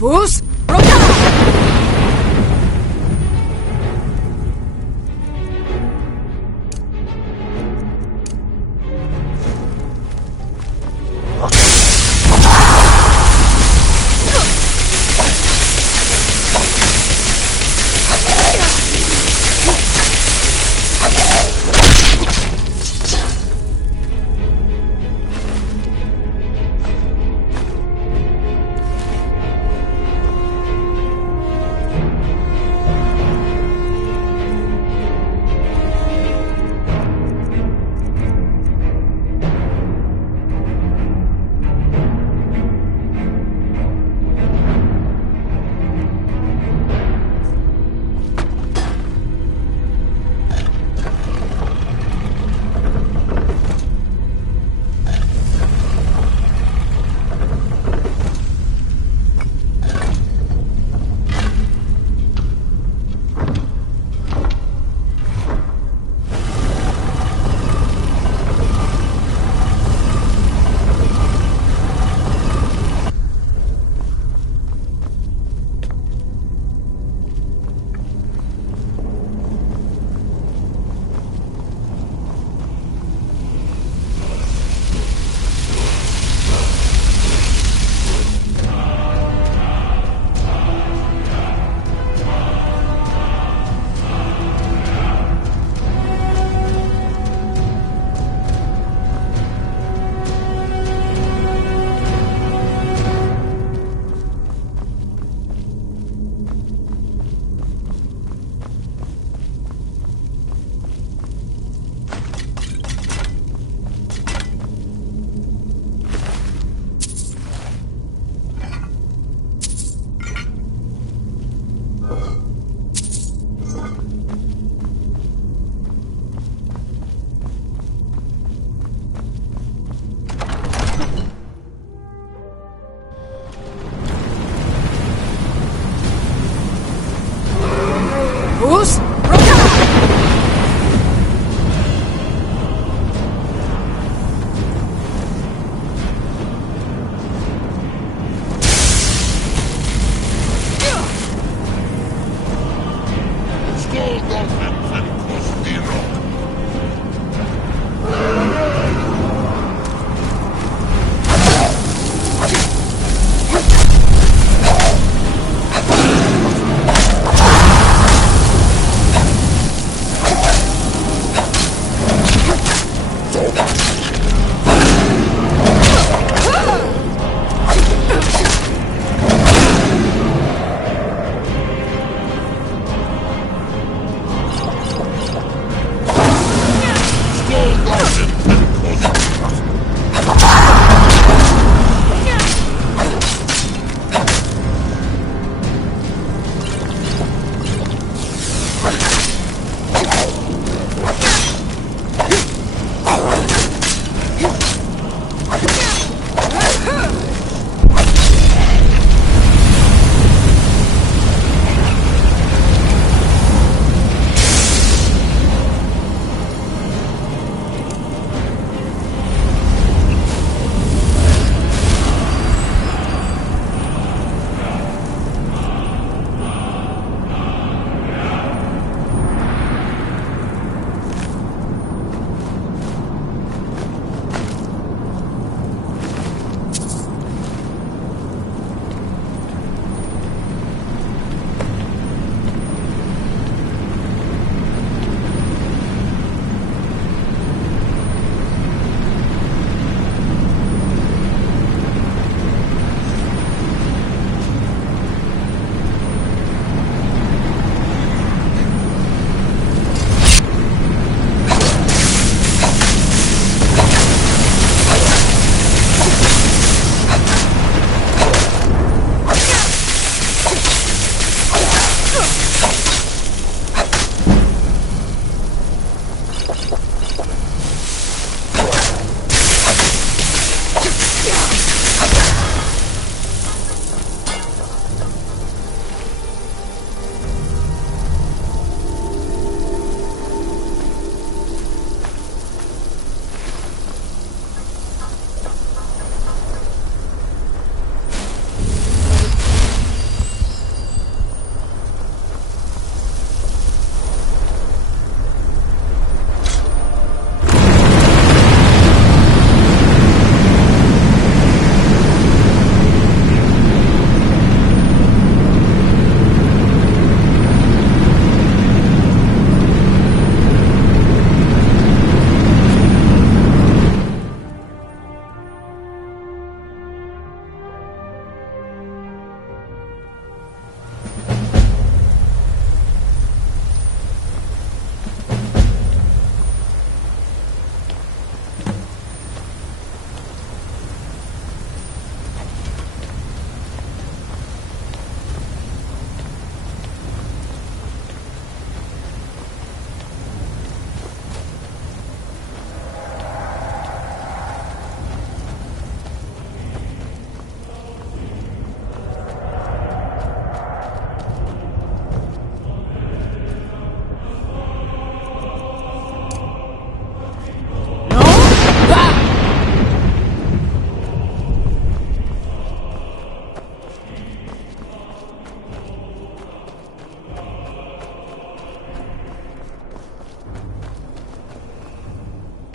Bus Roda!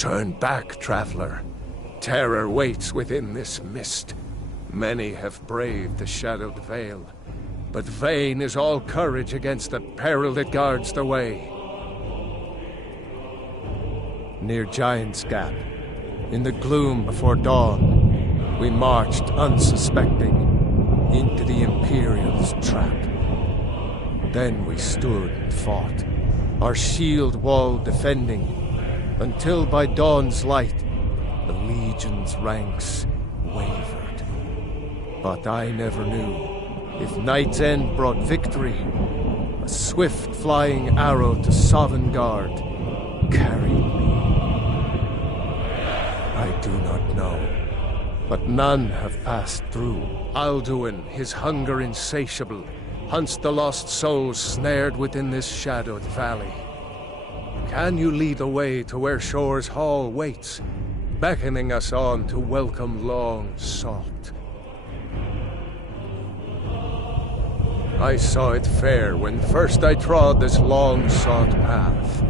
Turn back, traveler. Terror waits within this mist. Many have braved the shadowed vale, but vain is all courage against the peril that guards the way. Near Giant's Gap, in the gloom before dawn, we marched unsuspecting into the Imperial's trap. Then we stood and fought, our shield wall defending, until by dawn's light the Legion's ranks wavered. But I never knew if Night's End brought victory, a swift flying arrow to Sovngarde carried me. I do not know, but none have passed through. Alduin, his hunger insatiable, hunts the lost souls snared within this shadowed valley. Can you lead the way to where Shore's Hall waits, beckoning us on to welcome long sought? I saw it fair when first I trod this long-sought path.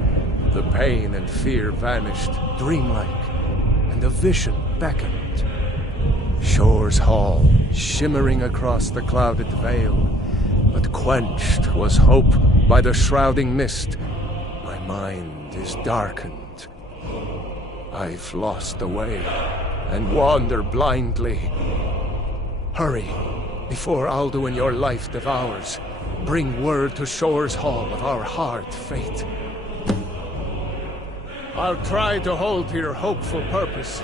The pain and fear vanished, dreamlike, and a vision beckoned. Shore's Hall, shimmering across the clouded vale, but quenched was hope by the shrouding mist. My mind is darkened. I've lost the way, and wander blindly. Hurry, before Alduin your life devours. Bring word to Shore's Hall of our hard fate. I'll try to hold to your hopeful purpose.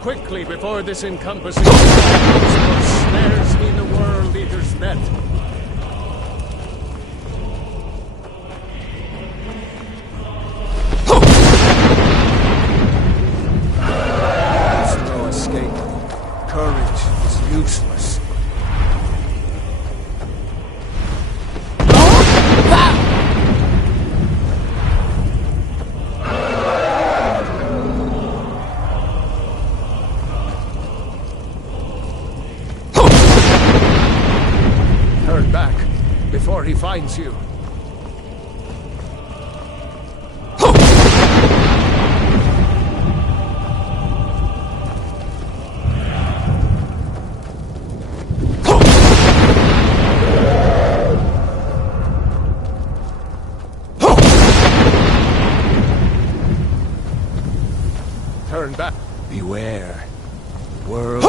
Quickly before this encompassing snares me in the World Eater's net. There's no escape. Courage is useless. Before he finds you. Turn back. Beware. World.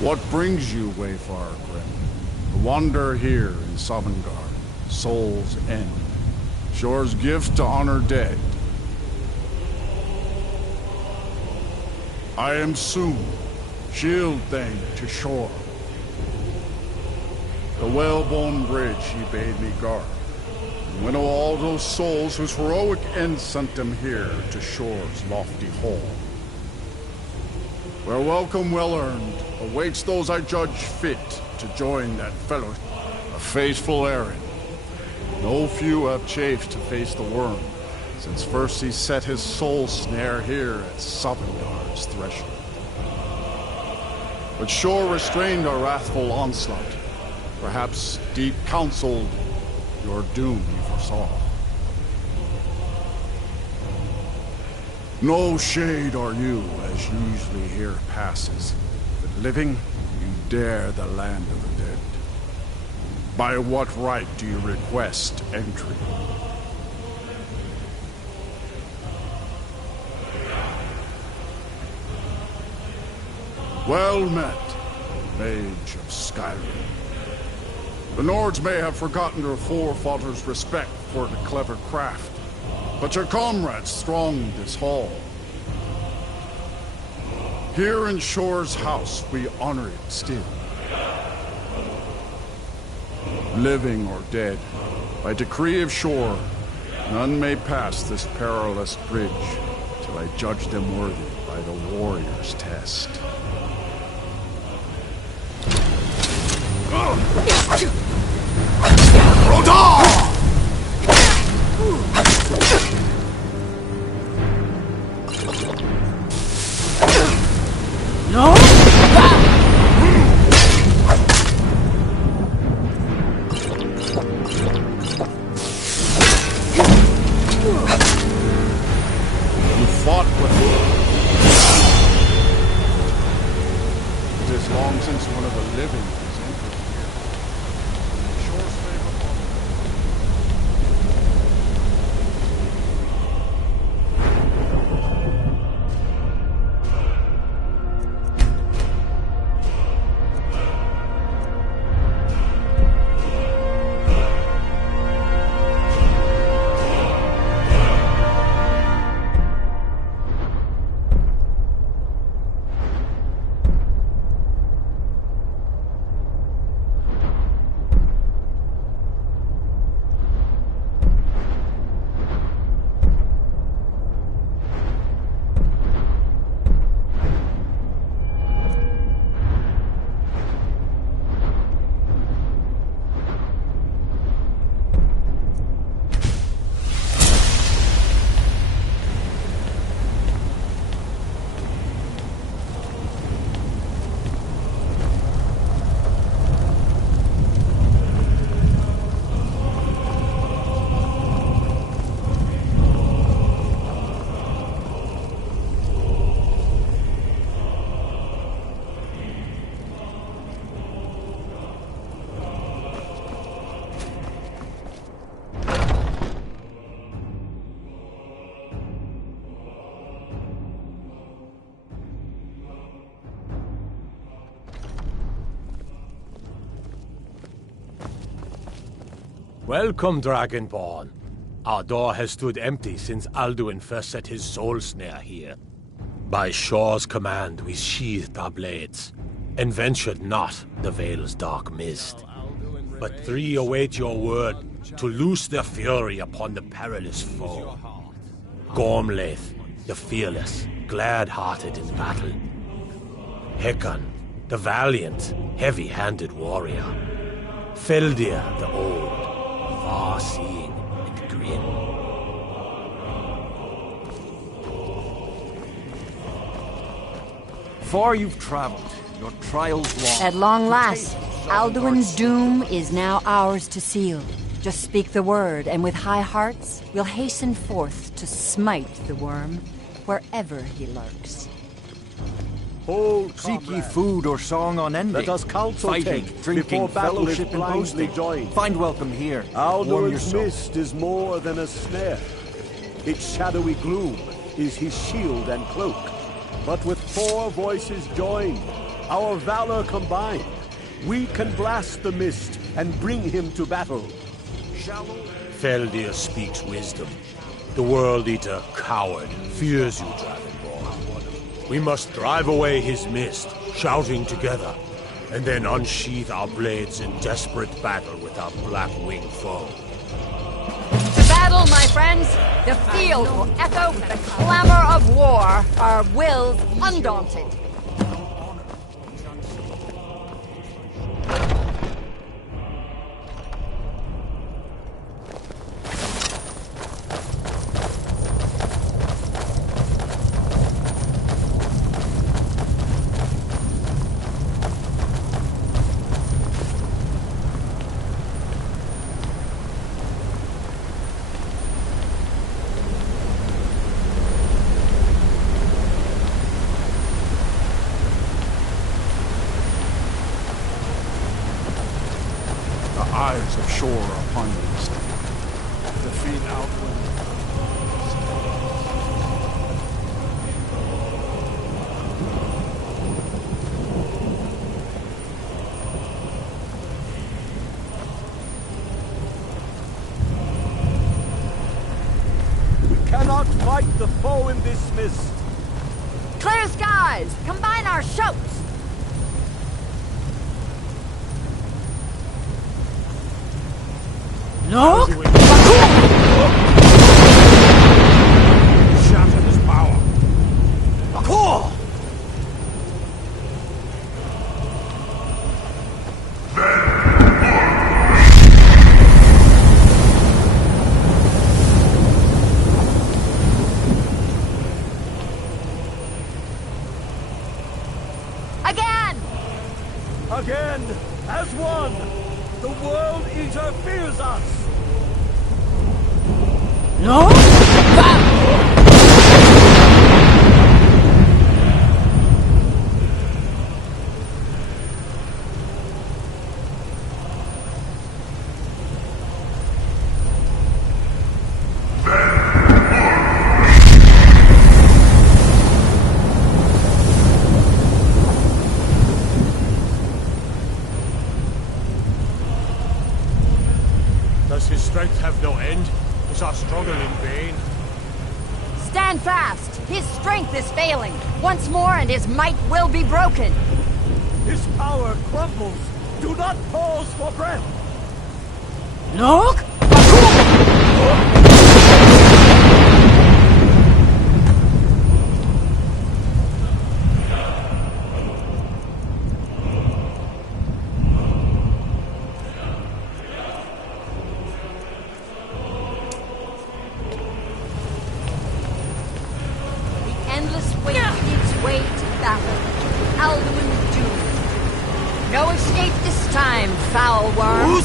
What brings you, Wayfarer Grim? To wander here in Sovngarde, Soul's End, Shore's gift to honor dead. I am Soon, shield thane to Shore. The whalebone bridge he bade me guard, and winnow all those souls whose heroic end sent them here to Shore's lofty hall. Where welcome well-earned awaits those I judge fit to join that fellow. A faithful errand. No few have chafed to face the worm, since first he set his soul snare here at Sovngarde's threshold. But Shore restrained our wrathful onslaught. Perhaps deep counseled, your doom he foresaw. No shade are you, as usually here passes, but living, you dare the land of the dead. By what right do you request entry? Well met, mage of Skyrim. The Nords may have forgotten their forefathers' respect for the clever craft, but your comrades throng this hall. Here in Shore's house, we honor it still. Living or dead, by decree of Shore, none may pass this perilous bridge till I judge them worthy by the warrior's test. No! You fought with me. It is long since one of the living has entered here. Shore's favorite one. Welcome, Dragonborn. Our door has stood empty since Alduin first set his soul snare here. By Shore's command, we sheathed our blades, and ventured not the Vale's dark mist. But three await your word to loose their fury upon the perilous foe. Gormlaith, the fearless, glad-hearted in battle. Hekon, the valiant, heavy-handed warrior. Feldir, the old, far-seeing and grim. Far you've traveled, your trials long. At long last, Alduin's doom is now ours to seal. Just speak the word, and with high hearts, we'll hasten forth to smite the worm, wherever he lurks. Seek ye food or song unending. Let us counsel fighting, take drinking, before battle is fellowship and blindly boasting. joined. Find welcome here. Warm Alduin's yourself. mist is more than a snare. Its shadowy gloom is his shield and cloak. But with four voices joined, our valor combined, we can blast the mist and bring him to battle. Feldir speaks wisdom. The World Eater, coward, fears you, Dragonborn. We must drive away his mist, shouting together, and then unsheath our blades in desperate battle with our black-winged foe. To battle, my friends! The field will echo with the clamor of war, our wills undaunted. Eyes of Shore upon you. Defeat Alduin. We cannot fight the foe in this mist. Clear skies! Combine our shouts! No? Shatter his power. Cool! Again, as one, the World Eater fears us! No? Does his strength have no end? Is our struggle in vain? Stand fast! His strength is failing. Once more and his might will be broken. His power crumbles. Do not pause for breath. Look! Endless wait gives way to battle. Alduin is doomed. No escape this time, foul worm.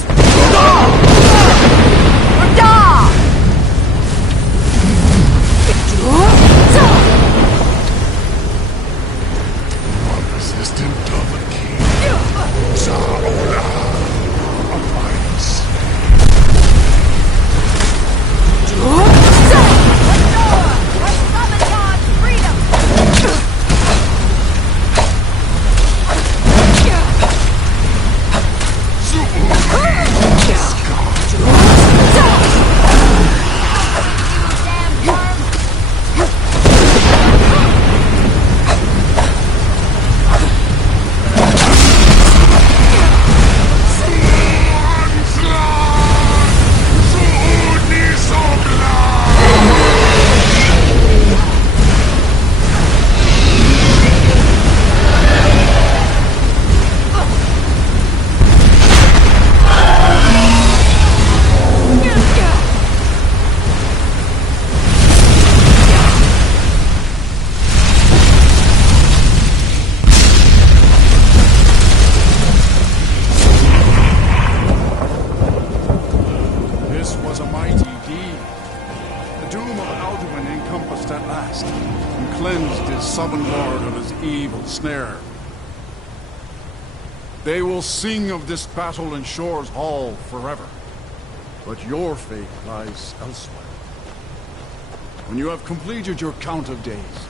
Resistant Dovahki. Zaola. Alliance. Snare. They will sing of this battle in Shore's Hall forever. But your fate lies elsewhere. When you have completed your count of days,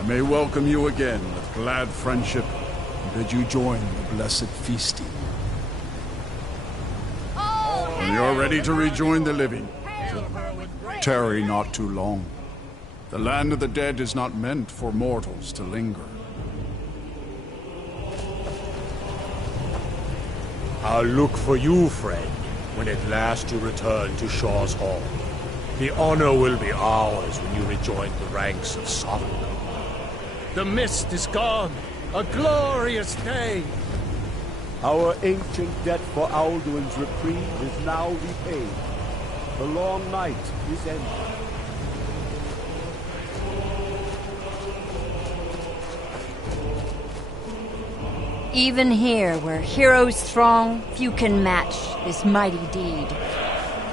I may welcome you again with glad friendship and bid you join the blessed feasting. When you're ready to rejoin the living, tarry not too long. The land of the dead is not meant for mortals to linger. I'll look for you, friend, when at last you return to Shaw's Hall. The honor will be ours when you rejoin the ranks of Sovngarde. The mist is gone. A glorious day. Our ancient debt for Alduin's reprieve is now repaid. The long night is ended. Even here, where heroes throng, few can match this mighty deed.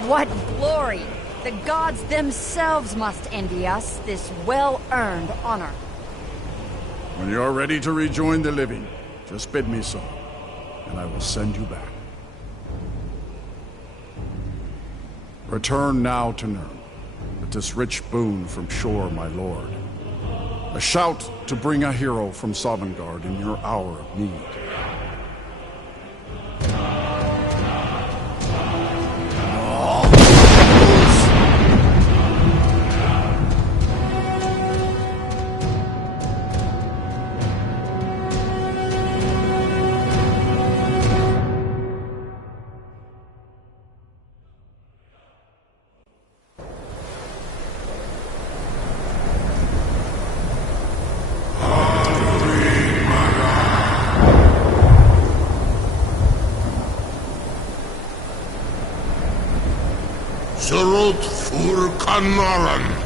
What glory! The gods themselves must envy us this well-earned honor. When you're ready to rejoin the living, just bid me so, and I will send you back. Return now to Nirn, with this rich boon from Shore, my lord. A shout to bring a hero from Sovngarde in your hour of need. Surot Fur Kanaran.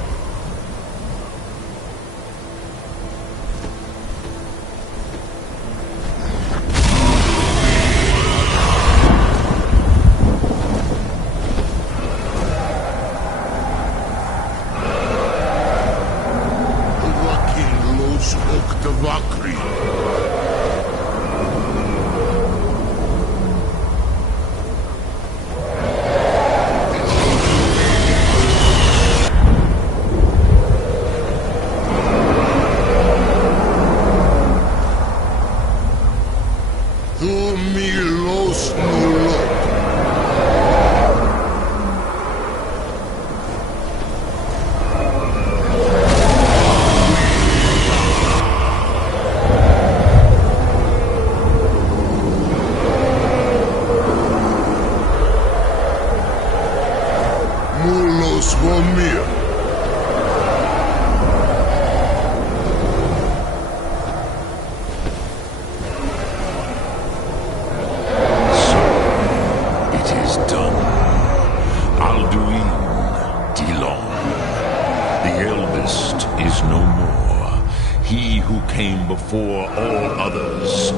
Before all others,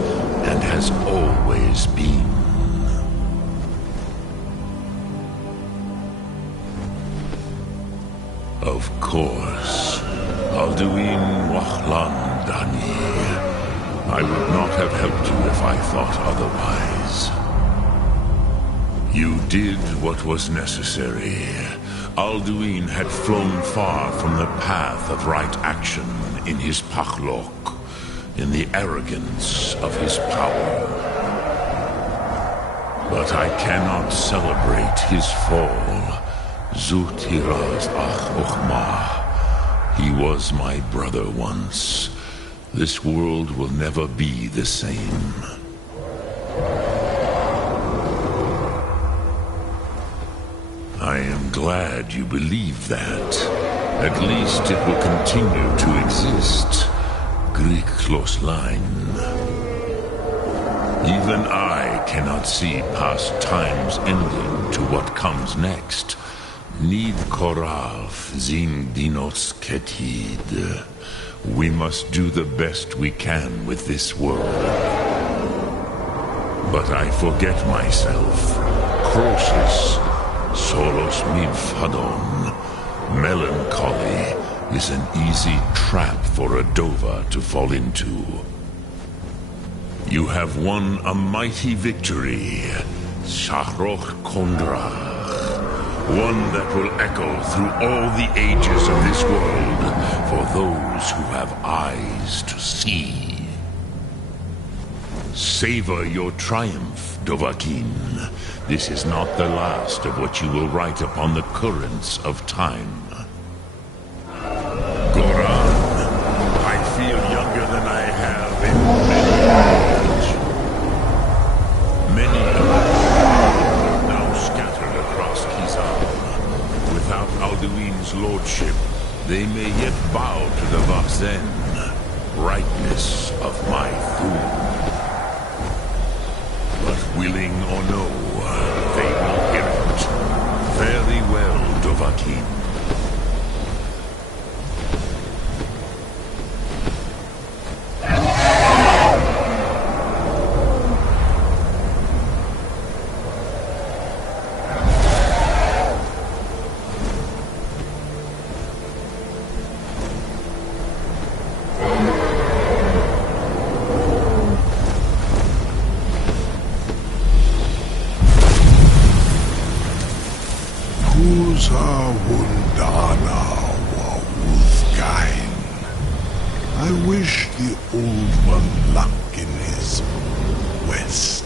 and has always been. Of course, Alduin Wahlan Dani. I would not have helped you if I thought otherwise. You did what was necessary. Alduin had flown far from the path of right action in his Pachlok, in the arrogance of his power. But I cannot celebrate his fall. Zutiraz Ach Ukhmah. He was my brother once. This world will never be the same. I am glad you believe that. At least it will continue to exist. Greek close line. Even I cannot see past time's ending to what comes next. Nid korav zin dinos ketid. We must do the best we can with this world. But I forget myself. Croesus, solos midfadon, melancholy is an easy trap for a Dova to fall into. You have won a mighty victory, Shahroch Kondrach, one that will echo through all the ages of this world for those who have eyes to see. Savor your triumph, Dovahkiin. This is not the last of what you will write upon the currents of time. Lordship, they may yet bow to the Vazen, brightness of my throne. But willing or no, they will hear it. Fare thee well, Dovahkiin. I wish the Old One luck in his quest.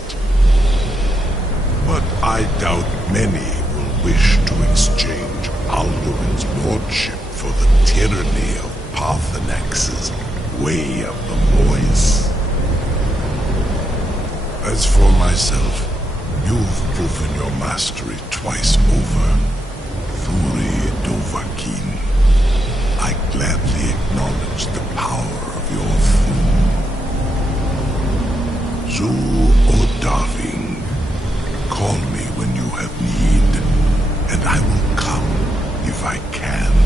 But I doubt many will wish to exchange Alduin's lordship for the tyranny of Parthenax's way of the voice. As for myself, you've proven your mastery twice over. Thuri Dovahkiin, I gladly acknowledge the power of your Thum. Zu Odaving, call me when you have need. and I will come if I can.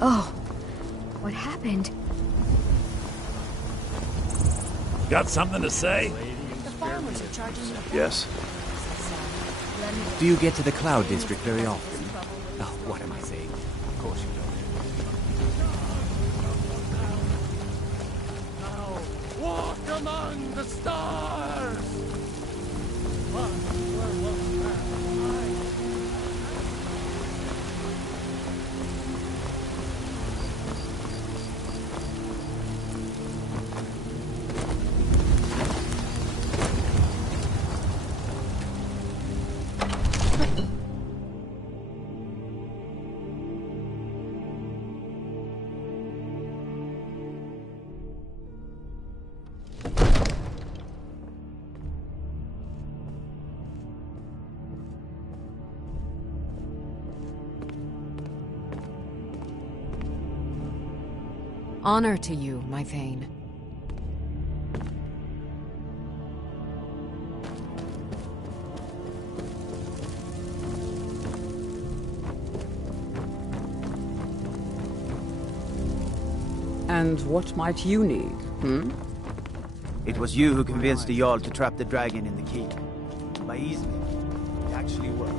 Oh, what happened? Got something to say? The farmers are charging you. Yes. Do you get to the Cloud District very often? Oh, what am I saying? Of course you don't. Walk among the stars! Honor to you, my Thane. And what might you need, hmm? It was you who convinced the Jarl to trap the dragon in the keep. By easing it actually worked.